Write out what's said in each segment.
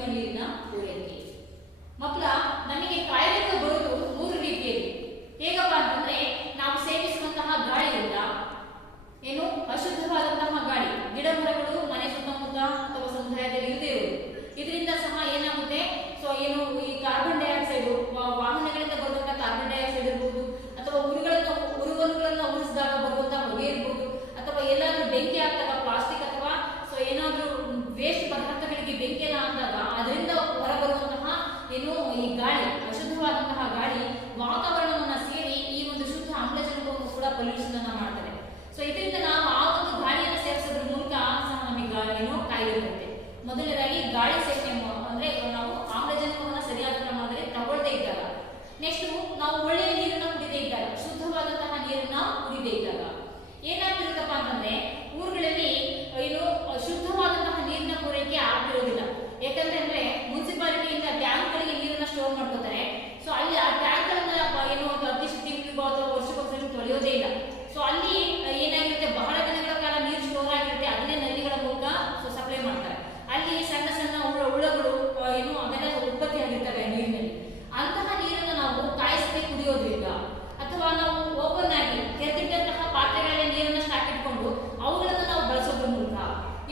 ಕುಡಿಯುವ ನೀರಿನ ಪೂರೈಕೆ. ಮಕ್ಕಳ, ನಮಗೆ ಕಾಯಿಲೆಗಳು ಬರುವುದು 3 ರೀತಿಯಲ್ಲಿ. ಹೇಗಪ್ಪ ಅಂತಂದ್ರೆ, ನಾವು ಸೇವಿಸುವಂತಹ ಗಾಳಿಯಿಂದ, ಏನು ಅಶುದ್ಧವಾದಂತಹ ಗಾಳಿ, ಗಿಡ ಮರಗಳು ಮನೆ ಸುತ್ತಮುತ್ತ ಅಥವಾ ಸಮುದಾಯದಲ್ಲಿ ಇರದೇ ಇರುವುದು, ಇದರಿಂದ ಸಹ ಏನಾಗುತ್ತೆ, ಸೊ ಏನು ಈ ಕಾರ್ಬನ್ ಡೈಆಕ್ಸೈಡ್, ವಾಹನಗಳಿಂದ ಬರುವಂತಹ ಕಾರ್ಬನ್ ಡೈಆಕ್ಸೈಡ್ ಇರಬಹುದು, ಅಥವಾ ಉರುವಲುಗಳನ್ನ ಉರಿಸಿದಾಗ ಬರುವಂತಹ ಹೊಗೆ ಇರಬಹುದು, ಅಥವಾ ಎಲ್ಲಾದ್ರೂ ಬೆಂಕಿ ಹಾಕಿದಾಗ ಪ್ಲಾಸ್ಟಿಕ್ ಅಥವಾ ಸೊ ಏನಾದ್ರೂ ವೇಸ್ಟ್ ಪದಾರ್ಥಗಳಿಗೆ ಬೆಂಕಿಯನ್ನು ಹಾಕಿದಾಗ ಅದರಿಂದ ಹೊರಬರುವಂತಹ ಏನು ಈ ಗಾಳಿ, ಅಶುದ್ಧವಾದಂತಹ ಗಾಳಿ ವಾತಾವರಣವನ್ನ ಸೇರಿ ಈ ಒಂದು ಶುದ್ಧ ಆಮ್ಲಜನಕವನ್ನು ಕೂಡ ಪೊಲ್ಯೂಷನ್ ಅನ್ನ ಮಾಡ್ತದೆ. ಸೊ ಇದರಿಂದ ನಾವು ಆ ಒಂದು ಗಾಳಿಯನ್ನು ಸೇರಿಸೋದ್ರ ಮೂಲಕ ಸಹ ನಮಗೆ ಏನು ಕಾಯಿಲೆ ಬರುತ್ತೆ. ಮೊದಲನೇದಾಗಿ ಗಾಳಿ ಸೇವನೆ ಅಂದ್ರೆ ನಾವು ಆಮ್ಲಜನಕವನ್ನ ಸರಿಯಾದ ಪ್ರಮಾಣದಲ್ಲಿ ತಗೊಳ್ಳದೇ ಇದ್ದಾಗ. ನೆಕ್ಸ್ಟ್, ನಾವು ಒಳ್ಳೆಯ ನೀರನ್ನ ಕುಡಿದೇ ಇದ್ದಾಗ, ಶುದ್ಧವಾದಂತಹ ನೀರನ್ನ ಕುಡಿದೇ ಇದ್ದಾಗ ಏನಾಗ್ತಿರುತ್ತಪ್ಪ ಅಂತಂದ್ರೆ, ಊರುಗಳಲ್ಲಿ ಏನು ಶುದ್ಧವಾದಂತಹ ನೀರಿನ ಪೂರೈಕೆ ಆಗ್ತಿರೋದಿಲ್ಲ. ಯಾಕಂದ್ರೆ ಮುನ್ಸಿಪಾಲಿಟಿಯಿಂದ ಟ್ಯಾಂಕ್ಗಳಿಗೆ ನೀರನ್ನ ಸ್ಟೋರ್ ಮಾಡ್ಕೋತಾರೆ. ಸೊ ಅಲ್ಲಿ ಆ ಟ್ಯಾಂಕ್ ಗಳನ್ನ ಏನು ಅತಿಶು ತಿಂಗಳಿಗೋ ಅಥವಾ ವರ್ಷಕ್ಕೊಂದ್ಸರಿ ತೊಳೆಯೋದೇ ಇಲ್ಲ. ಸೊ ಅಲ್ಲಿ ಏನಾಗಿರುತ್ತೆ, ಬಹಳ ದಿನಗಳ ಕಾಲ ನೀರು ಸ್ಟೋರ್ ಆಗಿರುತ್ತೆ, ಅದನ್ನೇ ನದಿಗಳ ಮೂಲಕ ಸಪ್ಲೈ ಮಾಡ್ತಾರೆ. ಅಲ್ಲಿ ಸಣ್ಣ ಸಣ್ಣ ಹುಳಗಳು ಏನು ಅವೆಲ್ಲ ಉತ್ಪತ್ತಿ ಆಗಿರ್ತವೆ ನೀರಿನಲ್ಲಿ. ಅಂತಹ ನೀರನ್ನು ನಾವು ಕಾಯಿಸದೆ ಕುಡಿಯೋದ್ರಿಂದ, ಅಥವಾ ನಾವು ಓಪನ್ ಆಗಿ ತೆರೆದಿಟ್ಟಂತಹ ಪಾತ್ರೆಗಳಲ್ಲಿ ನೀರನ್ನು ಸ್ಟಾಕ್ ಇಟ್ಕೊಂಡು ಅವುಗಳನ್ನು ನಾವು ಬಳಸೋದ್ರ ಮೂಲಕ,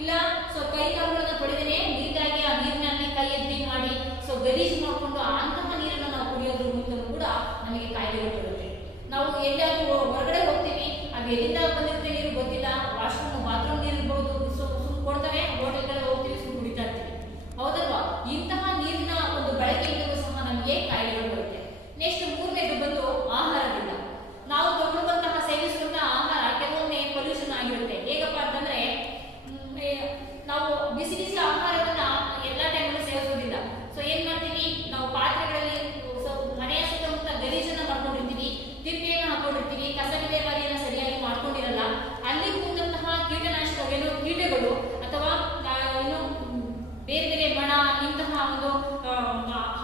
ಇಲ್ಲ ಸೊ ಕೈಕಾಲುಗಳನ್ನು ತೊಳೆದೇನೆ ನೀಟಾಗಿ ಆ ನೀರಿನಲ್ಲಿ ಕೈ ಎತ್ತಿ ಮಾಡಿ ಸೊ ಗಲೀಜು ಮಾಡಿಕೊಂಡು ಅಂತಹ ನೀರನ್ನು ನಾವು ಕುಡಿಯೋದ್ರ ಮೂಲಕ ಕೂಡ ನಮಗೆ ಕಾಯಿಲೆಗಳು ಬರುತ್ತೆ. ನಾವು ಎಲ್ಲಾದ್ರೂ ಹೊರಗಡೆ ಹೋಗ್ತೀವಿ, ಅದು ಎಲ್ಲಿಂದ ಬಂದಿರುತ್ತೆ ನೀರು ಗೊತ್ತಿಲ್ಲ, ವಾಶ್ರೂಮ್ ಬಾತ್ರೂಮ್ ನೀರು ಇರ್ಬೋದು, ಸೊ ಸುಮ್ಮನೆ ಕೊಡ್ತಾರೆ, ಹೋಟೆಲ್ಗಳಿಗೆ ಹೋಗ್ತೀವಿ, ಸುಮ್ಮನೆ ಕುಡಿತಾ ಇರ್ತೀವಿ, ಹೌದಲ್ವಾ? ಇಂತಹ ನೀರಿನ ಒಂದು ಬಳಕೆಯಿಂದಲೂ ಸಹ ನಮಗೆ ಕಾಯಿಲೆಗಳು ಬರುತ್ತೆ. ನೆಕ್ಸ್ಟ್, ಮೂರನೇದು ಬಂದು ಆಹಾರದಿಂದ. ನಾವು ತಗೊಳ್ಳುವಂತಹ ಸೇವಿಸುವಂತಹ ಆಹಾರ ಕೆಲವೊಮ್ಮೆ ಪೊಲ್ಯೂಷನ್ ಆಗಿರುತ್ತೆ. ಹೇಗಪ್ಪ ಅಂತಂದ್ರೆ, ನಾವು ಬಿಸಿ ಬಿಸಿ ಆಹಾರವನ್ನ ಎಲ್ಲಾ ಟೈಮಲ್ಲೂ ಸೇವಿಸೋದಿಲ್ಲ. ಸೊ ಏನ್ ಮಾಡ್ತೀವಿ, ನಾವು ಪಾತ್ರೆಗಳಲ್ಲಿ ಮನೆಯ ಸುತ್ತಮುತ್ತ ಗಲೀಜನ್ನ ಮಾಡ್ಕೊಂಡಿರ್ತೀವಿ, ತಿಪ್ಪೆಯನ್ನು ಹಾಕೊಂಡಿರ್ತೀವಿ, ಕಸ ವಿಲೇವಾರಿಯನ್ನು ಸರಿಯಾಗಿ ಮಾಡ್ಕೊಂಡಿರಲ್ಲ. ಅಲ್ಲಿ ಕೂದಂತಹ ಕೀಟನಾಶಕಗಳು, ಕೀಟಗಳು ಅಥವಾ ಏನು ಬೇರೆ ಬೇರೆ ಮಣ ಇಂತಹ ಒಂದು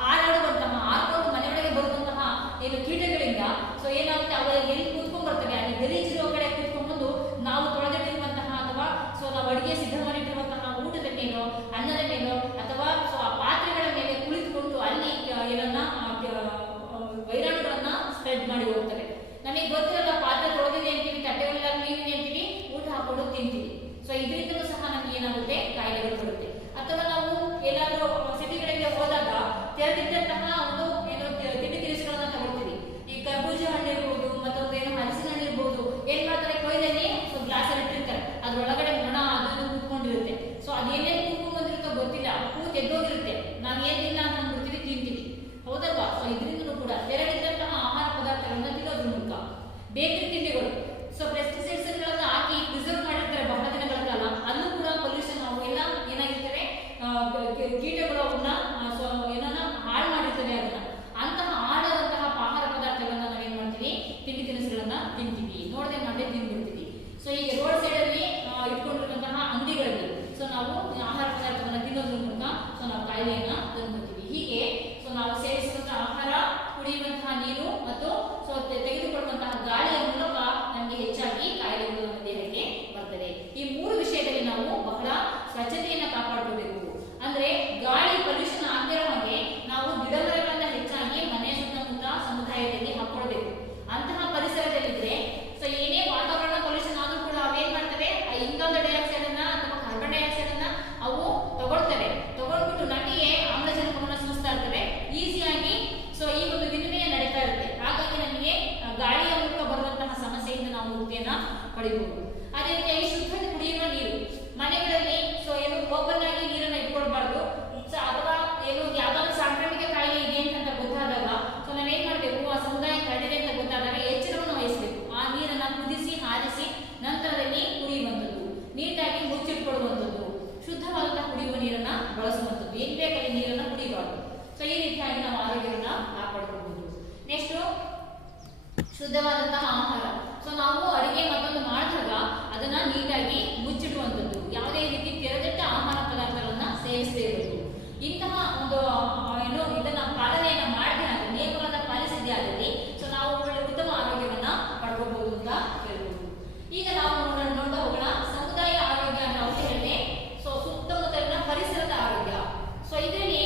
ಹಾರಾಡುವಂತಹ, ಹಾರ್ಕೊಂಡು ಮನೆಯೊಳಗೆ ಬರುವಂತಹ ಏನು ಕೀಟಗಳಿಂದ ಸೊ ಏನಾಗುತ್ತೆ, ಅವರಿಗೆ ಎಲ್ಲಿ ಕೂತ್ಕೊಂಡ್ ಬರ್ತವೆ, ಅಲ್ಲಿ ಗಲೀಜಿರೋ ಕಡೆ ಕೂತ್ಕೊಂಡು ನಾವು ತೊಳೆದಿಟ್ಟಿರುವಂತಹ ಅಥವಾ ಸೊ ನಾವು ಅಡಿಗೆ ಸಿದ್ಧ ಮಾಡಿಟ್ಟಿರುವಂತಹ ಊಟದ ಮೇಲೋ, ಅನ್ನದ ಮೇಲೋ, ಅಥವಾ ಸೊ ಆ ಪಾತ್ರೆಗಳ ಮೇಲೆ ಕುಳಿತುಕೊಂಡು ಅಲ್ಲಿ ಏನನ್ನ ವೈರಾಣುಗಳನ್ನ ಸ್ಪ್ರೆಡ್ ಮಾಡಿ ಹೋಗ್ತವೆ. ನಮಗೆ ಗೊತ್ತಿರಲ್ಲ, ಪಾತ್ರೆ ತೊಳೆದಿದೆ ಅಂತೀವಿ, ತಟ್ಟೆಗಳೆಲ್ಲ ಕ್ಲೀನ್ ಅಂತೀವಿ, ಊಟ ಹಾಕೊಂಡು ತಿಂತೀವಿ. ಸೊ ಇದರಿಂದಲೂ ಸಹ ನಮ್ಗೆ ಏನಾಗುತ್ತೆ, ಕಾಯಿಲೆಗಳು ಬರುತ್ತೆ. ಅಥವಾ ನಾವು ಏನಾದ್ರೂ ಸಿಟಿಗಳಿಗೆ ಹೋದಾಗ ತೆರೆದಿಟ್ಟಂತಹ ಒಂದು ಏನು ತಿಂಡಿ ತಿನಿಸುಗಳನ್ನ ತಗೊಳ್ತೀವಿ. ಈ ಕರ್ಬೂಜ ಹಣ್ಣು ಇರ್ಬೋದು, ಮತ್ತೊಂದು ಏನು ಹಲಸಿನ ಹಣ್ಣು ಇರ್ಬೋದು, ಏನ್ ಮಾಡ್ತಾರೆ, ಕೊಯ್ದಲ್ಲಿ ಸೊ ಗ್ಲಾಸ್ ಅಲ್ಲಿ ಇಟ್ಟಿರ್ತಾರೆ, ಅದ್ರೊಳಗಡೆ ಮಣ ಅದು ಕೂತ್ಕೊಂಡಿರುತ್ತೆ. ಸೊ ಅದೇನೇನು ಕೂತ್ಕೊಂಡ್ ಬಂದಿರುತ್ತೋ ಗೊತ್ತಿಲ್ಲ, ಕೂತ್ ಎದ್ದೋಗಿರುತ್ತೆ, ನಾವ್ ಏನಿಲ್ಲ ಅಂತ ಅಂದ್ಬಿಡ್ತೀವಿ, ತಿಂತೀವಿ, ಹೌದಲ್ವಾ? ಸೊ ಇದರಿಂದಲೂ ಕೂಡ ತೆರೆದಿದ್ದಂತಹ ಆಹಾರ ಪದಾರ್ಥಗಳನ್ನ ತಿನ್ನೋದ್ರ ಮೂಲಕ. ಬೇಕರಿ ತಿಂಡಿಗಳು, ಸೊ ಪೆಸ್ಟಿಸೈಡ್ಸ್ ಗಳನ್ನ ಹಾಕಿ ಪ್ರಿಸರ್ವ್ ಮಾಡಿರ್ತಾರೆ ಬಹಳ ದಿನಗಳ ಕಾಲ, ಅಲ್ಲೂ ಕೂಡ ಪೊಲ್ಯೂಷನ್, ಅವು ಎಲ್ಲ ಏನಾಗಿರ್ತವೆ, ಕೀಟಗಳು ಅವನ್ನ ಸೊ ಏನನ್ನ ಹಾಳು ಮಾಡಿರ್ತವೆ. ಅದನ್ನ ಅಂತಹ ಹಾಳಾದಂತಹ ಆಹಾರ ಪದಾರ್ಥಗಳನ್ನ ನಾವೇನ್ ಮಾಡ್ತೀವಿ, ತಿಂಡಿ ತಿನಿಸುಗಳನ್ನ ತಿಂತೀವಿ, ನೋಡದೆ ಮಾಡದೆ ತಿಂದ್ಬಿಡ್ತೀವಿ. ಸೊ ಈಗ ರೋಡ್ ಸೈಡ್ ಅಲ್ಲಿ ಇಟ್ಕೊಂಡಿರುವಂತಹ ಅಂಗಡಿಗಳಲ್ಲಿ ಸೊ ನಾವು ಆಹಾರ ಪದಾರ್ಥಗಳನ್ನ ತಿನ್ನೋದ್ರ ಮೂಲಕ ಸೊ ನಾವು ಕಾಯಿಲೆಯನ್ನ ತಂದ್ಕೊಳ್ತೀವಿ. ಹೀಗೆ ಸೊ ನಾವು ಸೇವಿಸುವಂತಹ ಆಹಾರ, ಕುಡಿಯುವಂತಹ ನೀರು ಮತ್ತು ಸೊ ತೆಗೆದುಕೊಳ್ಳುವಂತಹ ಗಾಳಿಯ ಮೂಲಕ ನಮಗೆ ಹೆಚ್ಚಾಗಿ ಕಾಯಿಲೆಗಳು ನಮ್ಮ ದೇಹಕ್ಕೆ ಬರ್ತದೆ. ಈ 3 ವಿಷಯದಲ್ಲಿ ನಾವು ಬಹಳ ಸ್ವಚ್ಛತೆಯನ್ನ ಕಾಪಾಡ್ಕೋಬೇಕು. ಅಂದ್ರೆ ಗಾಳಿ ಪೊಲ್ಯೂಷನ್ ಆಗದಿರೋ ಹಾಗೆ ನಾವು ಗಿಡ ಮರಗಳನ್ನ ಹೆಚ್ಚಾಗಿ ಮನೆಯ ಸುತ್ತಮುತ್ತ ಸಮುದಾಯದಲ್ಲಿ ಹಾಕೊಳ್ಬೇಕು. ಅಂತಹ ಪರಿಸರದಲ್ಲಿದ್ರೆ ಸೊ ಏನೇ ವಾತಾವರಣ ಪೊಲ್ಯೂಷನ್ ಆದ್ರೂ ಕೂಡ ಅವೇನ್ ಮಾಡ್ತವೆ, ಇಂಗಾಲದ ಡೈಆಕ್ಸೈಡ್ ಅನ್ನ ಅಥವಾ ಕಾರ್ಬನ್ ಡೈಆಕ್ಸೈಡ್ ಅನ್ನ ಅವು ತಗೊಳ್ಬಿಟ್ಟು ನಮಗೆ ಆಮ್ಲಜನಕವನ್ನ ಸೂಸ್ತಾ ಇರ್ತವೆ. ಈಸಿಯಾಗಿ ಸೊ ಈ ಒಂದು ವಿನಿಮಯ ನಡೀತಾ ಇರುತ್ತೆ. ಹಾಗಾಗಿ ನಮಗೆ ಗಾಳಿಯ ಮೂಲಕ ಬರುವಂತಹ ಸಮಸ್ಯೆಯಿಂದ ನಾವು ಮುಕ್ತಿಯನ್ನ ಪಡಿಬಹುದು. ಅದೇ ರೀತಿಯಾಗಿ ಶುದ್ಧ ಕುಡಿಯುವ ನೀರು, ಮನೆಗಳಲ್ಲಿ ಸೊ ಏನು ಓಪನ್ ಆಗಿ ನೀರನ್ನ ಇಟ್ಕೊಳ್ಬಾರ್ದು. ಅಥವಾ ಏನು ಯಾವ್ದಾದ್ರು ಸಾಂಕ್ರಾಮಿಕ ಕಾಯಿಲೆ ಇದೆ ಅಂತ ಗೊತ್ತಾದಾಗ ಸೊ ನಾವೇನ್ ಮಾಡ್ಬೇಕು, ಆ ಸಮುದಾಯ ಹರಡಿದೆ ಅಂತ ಗೊತ್ತಾದಾಗ ಎಚ್ಚರವನ್ನು ವಹಿಸಬೇಕು. ಆ ನೀರನ್ನ ಕುದಿಸಿ ಆರಿಸಿ ನಂತರದಲ್ಲಿ ಕುಡಿಯುವಂಥದ್ದು, ನೀಟಾಗಿ ಮುಚ್ಚಿಟ್ಕೊಳ್ಳುವಂಥದ್ದು, ಶುದ್ಧವಾದಂತಹ ಕುಡಿಯುವ ನೀರನ್ನ ಬಳಸುವಂಥದ್ದು, ಏನ್ ಬೇಕಾದ್ರೆ ನೀರನ್ನ ಕುಡಿಬಾರ್ದು. ಸೊ ಈ ರೀತಿಯಾಗಿ ನಾವು ಆರೋಗ್ಯವನ್ನ ಕಾಪಾಡಿಕೊಳ್ಳಬಹುದು. ನೆಕ್ಸ್ಟ್, ಶುದ್ಧವಾದಂತಹ ಆಹಾರ. ಸೊ ನಾವು ಅಡಿಗೆ ಮತ್ತೊಂದು ಮಾಡಿದಾಗ ಅದನ್ನ ನೀಟಾಗಿ ಮುಚ್ಚಿಡುವಂಥದ್ದು, ಯಾವುದೇ ರೀತಿ ತೆರೆದಿಟ್ಟ ಆಹಾರ ಪದಾರ್ಥಗಳನ್ನ ಸೇವಿಸದೇ ಇರೋದು. ಇಂತಹ ಒಂದು ಏನು ಇದನ್ನ ಪಾಲನೆಯನ್ನ ಮಾಡದೆ ಆದರೆ, ನಿಯಮಗಳನ್ನ ಪಾಲಿಸಿದ್ದೇ ಆದಲ್ಲಿ ಸೊ ನಾವು ಉತ್ತಮ ಆರೋಗ್ಯವನ್ನ ಪಡ್ಕೋಬಹುದು ಅಂತ ಹೇಳ್ಬೋದು. ಈಗ ನಾವು ನೋಡ್ತಾ ಹೋಗೋಣ ಸಮುದಾಯ ಆರೋಗ್ಯ ಅಂತ ಹೇಳಿದ್ರೆ ಸೊ ಸುತ್ತಮುತ್ತಲಿನ ಪರಿಸರದ ಆರೋಗ್ಯ. ಸೊ ಇದರಲ್ಲಿ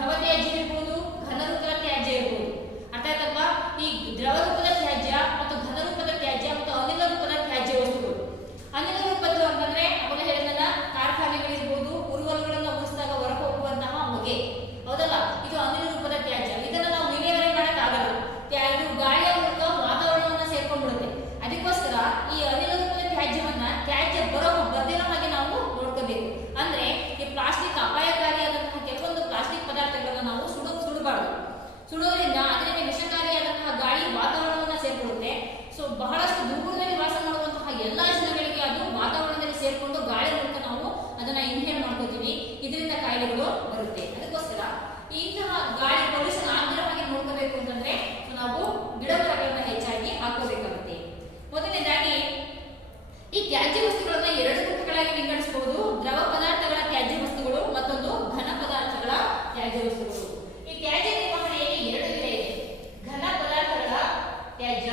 ದ್ರವ ತ್ಯಾಜ್ಯ ಇರ್ಬೋದು, ಘನ ರೂಪದ ತ್ಯಾಜ್ಯ ಇರ್ಬೋದು. ಅರ್ಥ ಆಯ್ತಲ್ವಾ? ಈ ದ್ರವ ರೂಪದ ತ್ಯಾಜ್ಯ ಮತ್ತು ಘನ ರೂಪದ ತ್ಯಾಜ್ಯ ಮತ್ತು ಅನಿಲ ರೂಪದ ತ್ಯಾಜ್ಯ ವಸ್ತುಗಳು. ಅನಿಲ ರೂಪದ್ದು ಅಂತಂದ್ರೆ ಅವಾಗ ಹೇಳಿದ ಕಾರ್ಖಾನೆಗಳಿರ್ಬೋದು, ಉರುವಲುಗಳನ್ನು ಉರಿಸಿದಾಗ ಹೊರಹೋಗುವಂತಹ ಹೊಗೆ, ಹೌದಲ್ಲ, ಇದು ಅನಿಲ ರೂಪದ ತ್ಯಾಜ್ಯ. ಇದನ್ನ ನಾವು ವಿಲೇವಾರಿ ಮಾಡಕ್ಕಾಗಲ್ಲ, ಇದು ಗಾಳಿಯ ಮೂಲಕ ವಾತಾವರಣವನ್ನ ಸೇರ್ಕೊಂಡ್ಬಿಡುತ್ತೆ. ಅದಕ್ಕೋಸ್ಕರ ಈ ಅನಿಲ ರೂಪದ ತ್ಯಾಜ್ಯವನ್ನ ತ್ಯಾಜ್ಯ ಬರ್ದಿರೋ ಹಾಗೆ ನಾವು ನೋಡ್ಕೋಬೇಕು. ಅಂದ್ರೆ ಈ ಪ್ಲಾಸ್ಟಿಕ್ ಅಪಾಯಕಾರಿಯಾದಂತಹ ಕೆಲವೊಂದು ಪ್ಲಾಸ್ಟಿಕ್ ಪದಾರ್ಥಗಳನ್ನ ನಾವು ಸುಡಬಾರ್ದು. ಸುಡೋದ್ರಿಂದ ಅದರಿಂದ ವಿಷಕಾರಿಯಾದಂತಹ ಗಾಳಿ ವಾತಾವರಣವನ್ನ ಸೇರ್ಕೊಳ್ಳುತ್ತೆ. ಸೊ ಬಹಳಷ್ಟು ದೂರದಲ್ಲಿ ವಾಸ ಮಾಡುವಂತಹ ಎಲ್ಲಾ ಜನಗಳಿಗೆ ಅದು ವಾತಾವರಣದಲ್ಲಿ ಸೇರ್ಕೊಂಡು ಗಾಳಿ ಮೂಲಕ ನಾವು ಅದನ್ನ ಇನ್ಹೇಲ್ ಮಾಡ್ಕೋತೀವಿ. ಇದರಿಂದ ಕಾಯಿಲೆಗಳು ಬರುತ್ತೆ. ಅದಕ್ಕೋಸ್ಕರ ಇಂತಹ ಗಾಳಿ ಪೊಲ್ಯೂಷನ್ ಆಗದಿರೋ ಹಾಗೆ ನೋಡ್ಕೋಬೇಕು ಅಂತಂದ್ರೆ ನಾವು ಗಿಡ ಮರಗಳನ್ನ ಹೆಚ್ಚಾಗಿ ಹಾಕೋಬೇಕಾಗುತ್ತೆ. ಮೊದಲನೇದಾಗಿ ಈ ತ್ಯಾಜ್ಯ ವಸ್ತುಗಳನ್ನ ಎರಡು ಗುಂಪುಗಳಾಗಿ ವಿಂಗಡಿಸಬಹುದು. ದ್ರವ ಪದಾರ್ಥಗಳ ತ್ಯಾಜ್ಯ ವಸ್ತುಗಳು, ಮತ್ತೊಂದು ಘನ ಪದಾರ್ಥಗಳ ತ್ಯಾಜ್ಯ ವಸ್ತುಗಳು. ಈ ತ್ಯಾಜ್ಯ ನಿರ್ವಹಣೆಯಲ್ಲಿ ಎರಡು ವಿಧ ಇದೆ. ಘನ ಪದಾರ್ಥಗಳ ತ್ಯಾಜ್ಯ,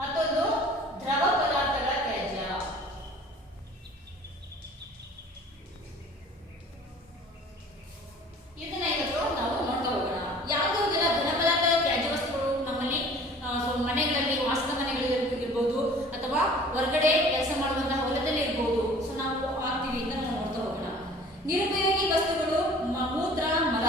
ಮತ್ತೊಂದು ದ್ರವ ಪದಾರ್ಥಗಳ ತ್ಯಾಜ್ಯ. ಇದನ್ನ ಇವತ್ತು ನಾವು ನೋಡ್ತಾ ಹೋಗೋಣ. ಯಾವುದೆಲ್ಲ ಘನ ಪದಾರ್ಥಗಳ ತ್ಯಾಜ್ಯ ವಸ್ತುಗಳು ನಮ್ಮಲ್ಲಿ ಮನೆಗಳಲ್ಲಿ, ವಾಸದ ಮನೆಗಳಲ್ಲಿ ಇರ್ಬೋದು, ಅಥವಾ ಹೊರಗಡೆ ಕೆಲಸ ಮಾಡುವಂತಹ ಹೊಲದಲ್ಲಿ ಇರ್ಬೋದು. ಸೊ ನಾವು ಹಾಕ್ತಿವಿ, ಇದನ್ನ ನೋಡ್ತಾ ಹೋಗೋಣ. ನಿರುಪಯೋಗಿ ವಸ್ತುಗಳು, ಮೂತ್ರ, ಮಲ.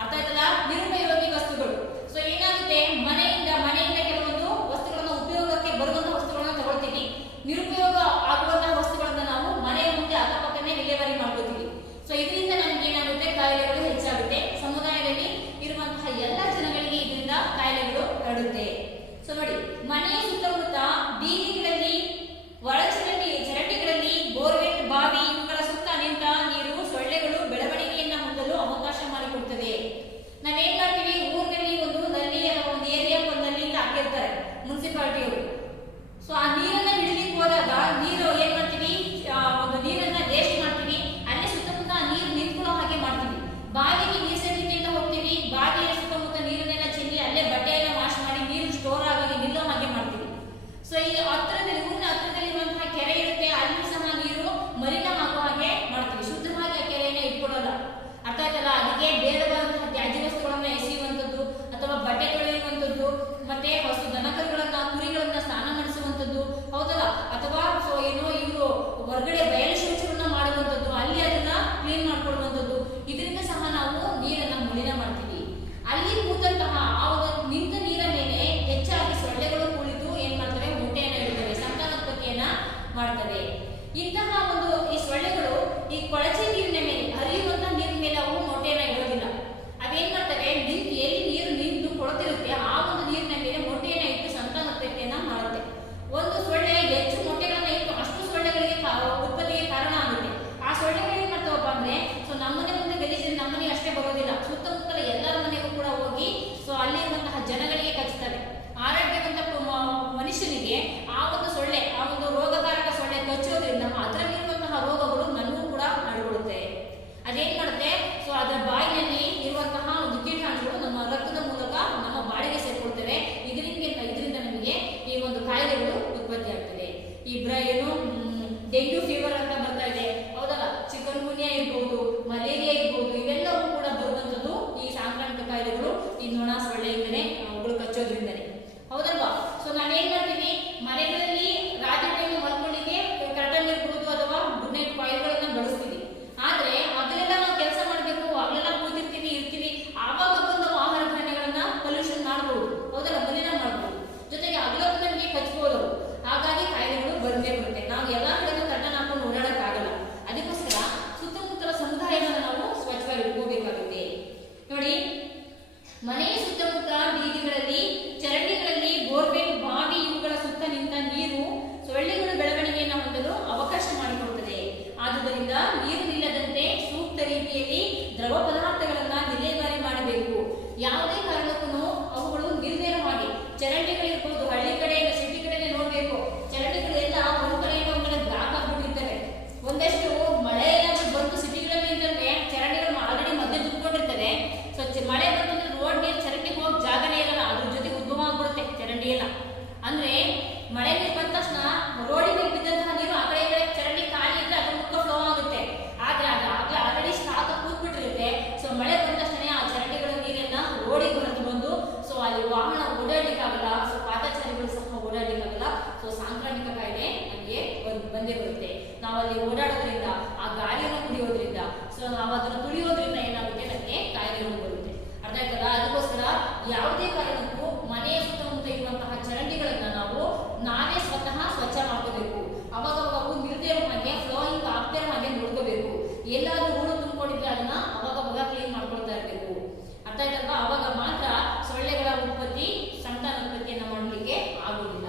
ಅರ್ಥ ಆಯ್ತಲ್ಲ? ನಿರುಪಯೋಗಿ ವಸ್ತುಗಳು. ಸೊ ಏನಾಗುತ್ತೆ, ಮನೆಯಿಂದ ಕೆಲವೊಂದು ವಸ್ತುಗಳನ್ನ ಉಪಯೋಗಕ್ಕೆ ಬರುವಂತಹ ವಸ್ತುಗಳನ್ನ ತಗೊಳ್ತೀವಿ. ನಿರುಪಯೋಗ ಆಗುವಂತಹ ವಸ್ತುಗಳನ್ನ ನಾವು ಮನೆಯ ಮುಂದೆ ಅಕ್ಕಪಕ್ಕನೆ ವಿಲೇವಾರಿ ಮಾಡ್ಕೋತೀವಿ. ಸೊ ಇದರಿಂದ ನಮ್ಗೆ ಏನಾಗುತ್ತೆ, ಕಾಯಿಲೆಗಳು ಹೆಚ್ಚಾಗುತ್ತೆ. ಸಮುದಾಯದಲ್ಲಿ ಇರುವಂತಹ ಎಲ್ಲ ಜನಗಳಿಗೆ ಇದರಿಂದ ಕಾಯಿಲೆಗಳು ಹರಡುತ್ತೆ. ಸೊ ನೋಡಿ, ಮನೆಯ ಸುತ್ತಮುತ್ತ ಬೀದಿಗಳಲ್ಲಿ, ಚರಂಡಿಗಳಲ್ಲಿ, ಬೋರ್ವೆಲ್, ಬಾವಿ ಇವುಗಳ ಸುತ್ತ ನಿಂತ ನೀರು ಸೊಳ್ಳೆಗಳು ಬೆಳವಣಿಗೆಯನ್ನ ಹೊಂದಲು ಅವಕಾಶ ಮಾಡಿಕೊಡ್ತದೆ. ನಾವೇನ್ ಮಾಡ್ತೀವಿ, ಊರಿನಲ್ಲಿ ಒಂದು ನಲ್ಲಿ ಅಥವಾ ಒಂದು ಏರಿಯಾ ಒಂದು ನಲ್ಲಿ ಅಂತ ಹಾಕಿರ್ತಾರೆ ಮುನ್ಸಿಪಾಲಿಟಿಯವರು. ಸೊ ಆ ನೀರನ್ನ ಹಿಡಿಲಿಕ್ಕೆ ಹೋದಾಗ ನೀರು ಏನ್ ಮಾಡ್ತೀವಿ, ಒಂದು ನೀರನ್ನ ವೇಸ್ಟ್ ಮಾಡ್ತೀವಿ. ಅಲ್ಲೇ ಸುತ್ತಮುತ್ತ ಆ ನೀರು ನಿಂತ್ಕೊಳ್ಳೋ ಹಾಗೆ ಮಾಡ್ತೀವಿ. ಬಾವಿಗೆ ನೀರು ಸೇರ್ಲಿಕ್ಕೆ ಅಂತ ಹೋಗ್ತೀವಿ, ಬಾವಿಯ ಸುತ್ತಮುತ್ತ ನೀರನ್ನೆಲ್ಲ ಚೆಲ್ಲಿ ಅಲ್ಲೇ ಬಟ್ಟೆಯನ್ನ ವಾಶ್ ಮಾಡಿ ನೀರು ಸ್ಟೋರ್ ಆಗಿ ನಿಲ್ಲೋ ಹಾಗೆ ಮಾಡ್ತೀವಿ. ಸೊ ಈ ಊರಿನ ಹತ್ತಿರದಲ್ಲಿರುವಂತಹ ಕೆರೆ ಇರುತ್ತೆ, ಅಲ್ಲಿ ಸಹ ನೀರು ಮಲಿನ ಆಗುವ ಹಾಗೆ ಮಾಡ್ತೀವಿ. ಶುದ್ಧವಾಗಿ ಆ ಕೆರೆಯನ್ನ ಇಟ್ಕೊಳ್ಳಲ್ಲ. ಅರ್ಥ ಆಯ್ತಲ್ಲ? ಅದಕ್ಕೆ ಬೇಡವಾದಂತಹ ತ್ಯಾಜ್ಯ ವಸ್ತುಗಳನ್ನ ಎಸೆಯುವಂಥದ್ದು, ಅಥವಾ ಬಟ್ಟೆ ತೊಳೆಯುವಂಥದ್ದು, ಮತ್ತೆ ಹಸು ದನಕರುಗಳನ್ನ, ಕುರಿಗಳನ್ನ ಸ್ನಾನ ಮಾಡಿಸುವಂಥದ್ದು, ಹೌದಲ್ಲ, ಅಥವಾ ಸೊ ಏನೋ ಇವರು ಹೊರಗಡೆ ಬಯಲು ಶೌಚವನ್ನ ಮಾಡುವಂಥದ್ದು, ಅಲ್ಲಿ ಅದನ್ನ ಕ್ಲೀನ್ ಮಾಡ್ಕೊಳ್ಳುವಂಥದ್ದು. ಇದರಿಂದ ಸಹ ನಾವು ನೀರನ್ನ ಮಲಿನ ಮಾಡ್ತೀವಿ. ಅಲ್ಲಿ ಕೂತಂತಹ ನಿಂತ ನೀರ ಮೇಲೆ ಹೆಚ್ಚಾಗಿ ಸೊಳ್ಳೆಗಳು ಕುಳಿತು ಏನ್ ಮಾಡ್ತವೆ, ಮೊಟ್ಟೆಯನ್ನ ಇಡ್ತವೆ, ಸಂತಾನೋತ್ಪತ್ತಿಯನ್ನ ಮಾಡ್ತವೆ. ಇಂತಹ ಒಂದು ಈ ಸೊಳ್ಳೆಗಳು ಈ ಕೊಳಚೆ ನೀರಿನ ಮೇಲೆ, ಹರಿಯುವಂತಹ ನೀರಿನ ಮೇಲೆ ಅವು ಮೊಟ್ಟೆಯನ್ನ ಇಡೋದಿಲ್ಲ. ಅವೇನ್ ಮಾಡ್ತವೆ, ಎಲ್ಲಿ ನೀರು ನಿಂತು ಕೊಳತಿರುತ್ತೆ ಆ ಒಂದು ನೀರಿನ ಮೇಲೆ ಮೊಟ್ಟೆಯನ್ನ ಇಟ್ಟು ಸಂತಾನೋತ್ಪತ್ತಿಯನ್ನ ಮಾಡುತ್ತೆ. ಒಂದು ಸೊಳ್ಳೆ ಹೆಚ್ಚು ಮೊಟ್ಟೆಗಳನ್ನ ಇಟ್ಟು ಅಷ್ಟು ಸೊಳ್ಳೆಗಳಿಗೆ ಉತ್ಪತ್ತಿಗೆ ಕಾರಣ ಆಗುತ್ತೆ. ಆ ಸೊಳ್ಳೆಗಳು ಏನ್ ಮಾಡ್ತಾವಪ್ಪ ಅಂದ್ರೆ, ಸೊ ನಮ್ಮನೆ ಮುಂದೆ ಗಲೀಜಿದ್ರೆ ನಮ್ಮನೆ ಅಷ್ಟೇ ಬರೋದಿಲ್ಲ, ಸುತ್ತಮುತ್ತಲ ಎಲ್ಲರ ಮನೆಗೂ ಕೂಡ ಹೋಗಿ ಸೊ ಅಲ್ಲಿರುವಂತಹ ಜನಗಳಿಗೆ ಕಚ್ಚುತ್ತವೆ. ಆರೋಗ್ಯವಂತ ಮನುಷ್ಯನಿಗೆ ಆ ಒಂದು ಸೊಳ್ಳೆ, ಆ ಒಂದು ರೋಗಕಾರಕ ಸೊಳ್ಳೆ ಕಚ್ಚೋದ್ರಿಂದ ಅದರಲ್ಲಿರುವಂತಹ ರೋಗಗಳು ನಮಗೂ ಕೂಡ ಹರಡುತ್ತೆ. ಅದೇನ್ ಮಾಡುತ್ತೆ, ಸೊ ಅದರ ಬಾಯಿನಲ್ಲಿ ಇರುವಂತಹ ಒಂದು ಕೀಟಾಣುಗಳು ನಮ್ಮ ರಕ್ತದ ಮೂಲಕ ನಮ್ಮ ಬಾಡಿಗೆ ಸೇರ್ಕೊಳ್ತವೆ. ಇದರಿಂದ ನಮಗೆ ಈ ಒಂದು ಕಾಯಿಲೆಗಳು ಉತ್ಪತ್ತಿ ಆಗ್ತದೆ. ಈ ಏನು ಡೆಂಗ್ಯೂ ಫೀವರ್ ಅಂತ ಬರ್ತಾ ಇದೆ, ಹೌದಲ್ಲ, ಚಿಕನ್ ಗುನ್ಯಾ ಇರ್ಬೋದು, ಮಲೇರಿಯಾ ಇರ್ಬೋದು, ಇವೆಲ್ಲವೂ ಕೂಡ ಬರುವಂಥದ್ದು ಈ ಸಾಂಕ್ರಾಮಿಕ ಕಾಯಿಲೆಗಳು ಈ ನೊಣ, ಸೊಳ್ಳೆಯಿಂದನೇ ಅವುಗಳು ಕಚ್ಚೋದ್ರಿಂದನೇ, ಹೌದಲ್ವಾ? ಸೊ ನಾವೇನ್ ಮಾಡ್ತೀವಿ, ಮನೆಗಳಲ್ಲಿ ರಾತ್ರಿ ಟೈಮ್ ಮಲ್ಕೊಳ್ಳಿಕ್ಕೆ ಕರ್ಟನ್ ಇರ್ಬೋದು ಅಥವಾ ಗುಡ್ ನೈಟ್ ಕಾಯಿಲ್ಗಳನ್ನ ಬಳಸ್ತೀವಿ. ಆದ್ರೆ ಅದನ್ನೆಲ್ಲ ನಾವು ಕೆಲಸ ಮಾಡ್ಬೇಕು, ಅಲ್ಲೆಲ್ಲ ಕೂತಿರ್ತೀವಿ, ಇರ್ತೀವಿ, ಆವಾಗ ಬಂದು ಆಹಾರ ಧಾನ್ಯಗಳನ್ನ ಪೊಲ್ಯೂಷನ್ ಮಾಡ್ಬೋದು, ಹೌದಲ್ಲ, ಮಲಿನ ಮಾಡ್ಬೋದು. ಜೊತೆಗೆ ಅಗಲಕ್ಕೂ ನಮಗೆ ಕಚ್ಬೋದು. ಹಾಗಾಗಿ ಕಾಯಿಲೆಗಳು ಬಂದೇ ಬರುತ್ತೆ. ನಾವು ಎಲ್ಲಾ ಕಡೆನೂ ಕರ್ಟನ್ ಹಾಕೊಂಡು ಓಡಾಡಕ್ಕಾಗಲ್ಲ. ಅದಕ್ಕೋಸ್ಕರ ಸುತ್ತಮುತ್ತಲ ಸಮುದಾಯವನ್ನು ನಾವು ಸ್ವಚ್ಛವಾಗಿ ಇಟ್ಕೋಬೇಕಾಗುತ್ತೆ. ನೋಡಿ, ಮನೆಯ ಸುತ್ತಮುತ್ತ ಬೀದಿಗಳಲ್ಲಿ, ಚರಂಡಿಗಳಲ್ಲಿ, ಬೋರ್ವೆಲ್, ಬಾವಿ ಇವುಗಳ ಸುತ್ತ ನಿಂತ ನೀರು ಸೊಳ್ಳೆಗಳು ಬೆಳವಣಿಗೆಯನ್ನು ಹೊಂದಲು ಅವಕಾಶ ಮಾಡಿಕೊಡುತ್ತದೆ. ಆದುದರಿಂದ ನೀರು ನಿಲ್ಲದಂತೆ ಸೂಕ್ತ ರೀತಿಯಲ್ಲಿ ದ್ರವ ಪದಾರ್ಥಗಳನ್ನ ವಿಲೇವಾರಿ ಮಾಡಬೇಕು. ಯಾವುದೇ ಕಾರಣಕ್ಕೂ ಅವುಗಳು ನಿರ್ದೇರ ಮಾಡಿ, ಚರಂಡಿಗಳಿರ್ಬೋದು, ಹಳ್ಳಿ ಕಡೆ ಸಿಟಿ ಕಡೆ ನೋಡ್ಬೇಕು, ಚರಂಡಿಗಳೆಲ್ಲ ಒಂದು ಕಡೆಯಿಂದ ಒಂದು ಕಡೆ ಬ್ಲಾಕ್ ಆಗ್ಬಿಟ್ಟಿರ್ತವೆ. ಒಂದಷ್ಟು ಮಳೆ ಏನಾದ್ರು ಬಂದು ಸಿಟಿಗಳಲ್ಲಿ ಅಂತಂದ್ರೆ ಚರಂಡಿಗಳು ಆಲ್ರೆಡಿ ಮಧ್ಯೆ ತುಂಬಿಕೊಂಡಿರ್ತವೆ. ಸೊ ಮಳೆ ಬಂತಂದ್ರೆ ರೋಡ್ ನೀರು ಚರಂಡಿಗೆ ಹೋಗಿ ಜಾಗನೇ ಇರಲ್ಲ, ಅದ್ರ ಜೊತೆಗೆ ಉದ್ಭವ ಆಗ್ಬಿಡುತ್ತೆ ಚರಂಡಿ ಎಲ್ಲ. ಅಂದ್ರೆ ಮಳೆ ನೀರು ಬಂದ ತಕ್ಷಣ ರೋಡಿಗೆ ಬಿದ್ದಂತಹ ನೀರು ಆ ಕಡೆ ಚರಂಡಿ ಖಾಲಿ ಇದ್ರೆ ಅದ್ರ ಮುಖ ಫ್ಲೋ ಆಗುತ್ತೆ. ಆದ್ರೆ ಅದು ಆಲ್ರೆಡಿ ಸ್ಟಾಕ್ ಕೂತ್ಬಿಟ್ಟಿರುತ್ತೆ. ಯಾವುದೇ ಕಾರಣಕ್ಕೂ ಮನೆಯ ಸುತ್ತಮುತ್ತ ಇರುವಂತಹ ಚರಂಡಿಗಳನ್ನ ನಾವು ನಾವೇ ಸ್ವತಃ ಸ್ವಚ್ಛ ಮಾಡ್ಕೋಬೇಕು. ಅವಾಗ ಅವು ನಿರ್ದೇವ ಹಾಗೆ ಫ್ಲೋಯಿಂಗ್ ಆಗ್ತಿರೋ ಹಾಗೆ ನೋಡ್ಕೋಬೇಕು. ಎಲ್ಲಾದ್ರೂ ಹೂಳು ತುಂಬಿಕೊಂಡಿದ್ರೆ ಅದನ್ನ ಅವಾಗ ಕ್ಲೀನ್ ಮಾಡ್ಕೊಳ್ತಾ ಇರಬೇಕು. ಅರ್ಥ ಆಯ್ತಲ್ವಾ? ಅವಾಗ ಮಾತ್ರ ಸೊಳ್ಳೆಗಳ ಉತ್ಪತ್ತಿ, ಸಂತಾನೋತ್ಪತ್ತಿಯನ್ನ ಮಾಡಲಿಕ್ಕೆ ಆಗುದಿಲ್ಲ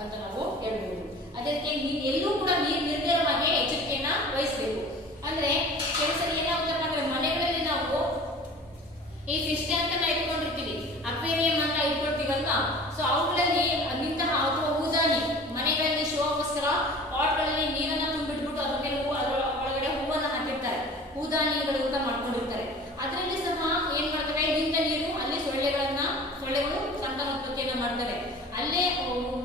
ಅಂತ ನಾವು ಹೇಳ್ಬೋದು. ಅದಕ್ಕೆ ಎಲ್ಲೂ ಕೂಡ ನಿರ್ಧಾರವಾಗಿ ಎಚ್ಚರಿಕೆಯನ್ನ ವಹಿಸಬೇಕು. ಅಂದ್ರೆ ಕೆಲಸ ಏನಾಗುತ್ತಪ್ಪ ಅಂದ್ರೆ ಮನೆಗಳಲ್ಲಿ ನಾವು ಈ ಫಿಶ್ ಟ್ಯಾಂಕ್ ಅನ್ನ ಇಟ್ಕೊಂಡಿರ್ತೀವಿ, ಅಕ್ವೇರಿಯಂ ಅಂತ ಇಟ್ಕೊಳ್ತೀವಲ್ವಾ. ಸೊ ಅವುಗಳಲ್ಲಿ ನಿಂತಹ ಅಥವಾ ಹೂದಾನಿ ಮನೆಗಳಲ್ಲಿ ಶೋಗೋಸ್ಕರ ಪಾಟ್ಗಳಲ್ಲಿ ನೀರನ್ನ ತುಂಬಿಟ್ಬಿಟ್ಟು ಅದ್ರ ಮೇಲೆ ಅದರ ಒಳಗಡೆ ಹೂವನ್ನ ಹಾಕಿರ್ತಾರೆ, ಹೂದಾನಿಗಳು ಊಟ ಮಾಡ್ಕೊಂಡಿರ್ತಾರೆ. ಅದರಲ್ಲಿ ಸಹ ಏನ್ ಮಾಡ್ತವೆ, ನಿಂತ ನೀರು ಅಲ್ಲಿ ಸೊಳ್ಳೆಗಳು ಸಂತಾನೋತ್ಪತ್ತಿಯನ್ನ ಮಾಡ್ತವೆ. ಅಲ್ಲೇ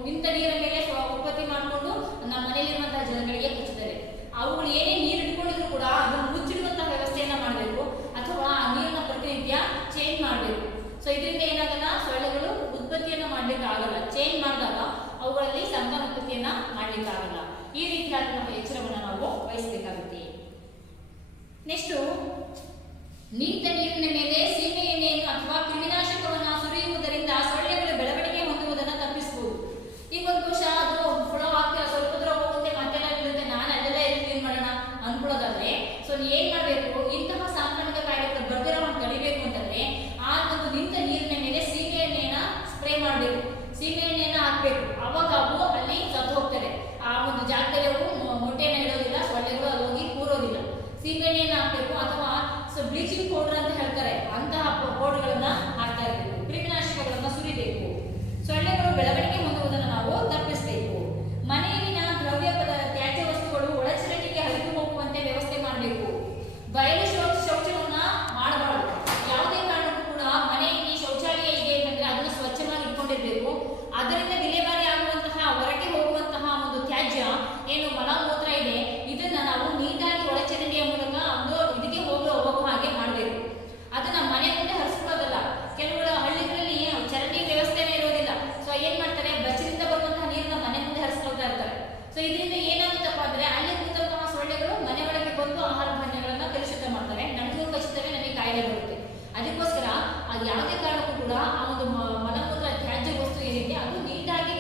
ನಿಂತ ನೀರ ಮೇಲೆ ಉತ್ಪತ್ತಿ ಮಾಡಿಕೊಂಡು ನಮ್ಮ ಮನೆಯಲ್ಲಿರುವಂತಹ ಜನಗಳಿಗೆ ಕಚ್ಚುತ್ತವೆ. ಅವುಗಳು ಏನೇ ನೀರು ಇಟ್ಕೊಂಡಿದ್ರು ಕೂಡ ಅದನ್ನು ಮುಚ್ಚಿಡುವಂತಹ ವ್ಯವಸ್ಥೆಯನ್ನ ಮಾಡಬೇಕು, ಅಥವಾ ಆ ನೀರಿನ ಪ್ರತಿನಿತ್ಯ ಚೇಂಜ್ ಮಾಡಬೇಕು. ಸೊ ಇದರಿಂದ ಏನಾಗಲ್ಲ, ಸೊಳ್ಳೆಗಳು ಉತ್ಪತ್ತಿಯನ್ನ ಮಾಡ್ಲಿಕ್ಕೆ ಆಗಲ್ಲ. ಚೇಂಜ್ ಮಾಡಿದಾಗ ಅವುಗಳಲ್ಲಿ ಸಂತಾನೋತ್ಪತ್ತಿಯನ್ನ ಮಾಡ್ಲಿಕ್ಕೆ ಆಗಲ್ಲ. ಈ ರೀತಿಯಾದಂತಹ ಎಚ್ಚರವನ್ನು ನಾವು ವಹಿಸಬೇಕಾಗುತ್ತೆ. ನೆಕ್ಸ್ಟ್, ನಿಂತ ನೀರಿನ ಮೇಲೆ ಸೀಮೆ ಎಣ್ಣೆಯನ್ನು ಅಥವಾ ಕ್ರಿಮಿನಾಶಕವನ್ನ ಸುರಿಯುವುದರಿಂದ ಸೊಳ್ಳೆಗಳು ಬೆಳವಣಿಗೆ ಹೊಂದುವುದನ್ನು ತಪ್ಪಿಸಬಹುದು. ಈಗ ಒಂದು ವರ್ಷ ಅದು ಫ್ಲೋ ಆಗ್ತಾ ಸ್ವಲ್ಪ ದೂರ ಹೋಗುತ್ತೆ, ಮತ್ತೆಲ್ಲ ನಿಲ್ಲುತ್ತೆ, ನಾನು ಅಲ್ಲೆಲ್ಲ ಕ್ಲೀನ್ ಮಾಡೋಣ ಅನ್ಕೊಳ್ಳೋದಾದ್ರೆ, ಸೊ ಏನ್ ಮಾಡಬೇಕು, ಇಂತಹ ಸಾಂಕ್ರಾಮಿಕ ಕಾಯಿಲೆಗಳು ಬರ್ದಿರೋ ತಡಿಬೇಕು ಅಂತಂದ್ರೆ ಆ ಒಂದು ನಿಂತ ನೀರಿನ ಮೇಲೆ ಸೀಮೆ ಎಣ್ಣೆಯನ್ನ ಸ್ಪ್ರೇ ಮಾಡಬೇಕು, ಸೀಮೆ ಎಣ್ಣೆಯನ್ನ ಹಾಕ್ಬೇಕು. ಅವಾಗ ಅವು ಅಲ್ಲಿ ಸತ್ತು ಹೋಗ್ತವೆ. ಆ ಒಂದು ಜಾಗದಲ್ಲಿ ಅವು ಮೊಟ್ಟೆಯನ್ನ ಇಡೋದಿಲ್ಲ, ಸೊಳ್ಳೆಗಳು ಅಲ್ಲಿ ಹೋಗಿ ಕೂರೋದಿಲ್ಲ. ಸೀಮೆ ಎಣ್ಣೆಯನ್ನ ಹಾಕ್ಬೇಕು, ಅಥವಾ ಬ್ಲೀಚಿಂಗ್ ಪೌಡರ್ ಅಂತ ಹೇಳ್ತಾರೆ, ಅಂತಹ ಪೌಡರ್ಗಳನ್ನ ಹಾಕ್ತಾ ಇರಬೇಕು. ಕ್ರಿಮಿನಾಶಕಗಳನ್ನ ಸುರಿಬೇಕು. ಸೊಳ್ಳೆಗಳು ಬೆಳವಣಿಗೆ ಹೊಂದುವುದನ್ನು ನಾವು ತಪ್ಪಿಸಬೇಕು. ಮನೆಯಲ್ಲಿನ ದ್ರವ್ಯ ತ್ಯಾಜ್ಯ ವಸ್ತುಗಳು ಒಳಚರಂಡಿಗೆ ಹರಿದು ಹೋಗುವಂತೆ ವ್ಯವಸ್ಥೆ ಮಾಡಬೇಕು. ಬಯಲು ಶೌಚವನ್ನ ಮಾಡಬಾರದು. ಯಾವುದೇ ಕಾರಣಕ್ಕೂ ಕೂಡ ಮನೆಯಲ್ಲಿ ಶೌಚಾಲಯ ಇದೆ ಅಂತಂದ್ರೆ ಅದನ್ನ ಸ್ವಚ್ಛವಾಗಿ ಇಟ್ಕೊಂಡಿರ್ಬೇಕು. ಅದರಿಂದ ವಿಲೇವಾರಿ ಆಗುವಂತಹ ಹೊರಗೆ ಹೋಗುವಂತಹ ಒಂದು ತ್ಯಾಜ್ಯ ಏನು ಮಲಮೂತ್ರ ಇದೆ, ಇದನ್ನ ನಾವು ನೀಟಾಗಿ ಒಳಚರಂಡಿಯ ಮೂಲಕ ಇದಕ್ಕೆ ಹೋಗೋ ಹಾಗೆ ಮಾಡಬೇಕು. ಅದನ್ನ ಮನೆ ಮುಂದೆ ಹರಿಸ್ಕೊಳ್ಳೋದಲ್ಲ. ಕೆಲವು ಹಳ್ಳಿಗಳಲ್ಲಿ ಚರಂಡಿ ವ್ಯವಸ್ಥೆನೇ ಇರೋದಿಲ್ಲ. ಸೊ ಏನ್ ಮಾಡ್ತಾರೆ, ಬಚ್ಚಲಿಂದ ಬರುವಂತಹ ನೀರನ್ನ ಮನೆ ಮುಂದೆ ಹರಿಸ್ಕೊಳ್ತಾ ಇರ್ತಾರೆ. ಸೊ ಇದರಿಂದ ಏನಾಗುತ್ತಪ್ಪ ಅಂದ್ರೆ ಅಲ್ಲಿ ಕೂತಂತಹ ಸೊಳ್ಳೆಗಳು ಮನೆ ಒಳಗೆ ಬಂದು ಆಹಾರ ಧಾನ್ಯಗಳನ್ನ ಕಲುಷಿತ ಮಾಡ್ತವೆ, ನಮಗೂ ಕಚ್ಚುತ್ತವೆ, ನಮಗೆ ಕಾಯಿಲೆ ಬರುತ್ತೆ. ಅದಕ್ಕೋಸ್ಕರ ಅದು ಯಾವುದೇ ಕಾರಣಕ್ಕೂ ಕೂಡ ಆ ಒಂದು ಮಲಮೂತ್ರ ತ್ಯಾಜ್ಯ ವಸ್ತು ಏನಿದೆ ಅದು ನೀಟಾಗಿ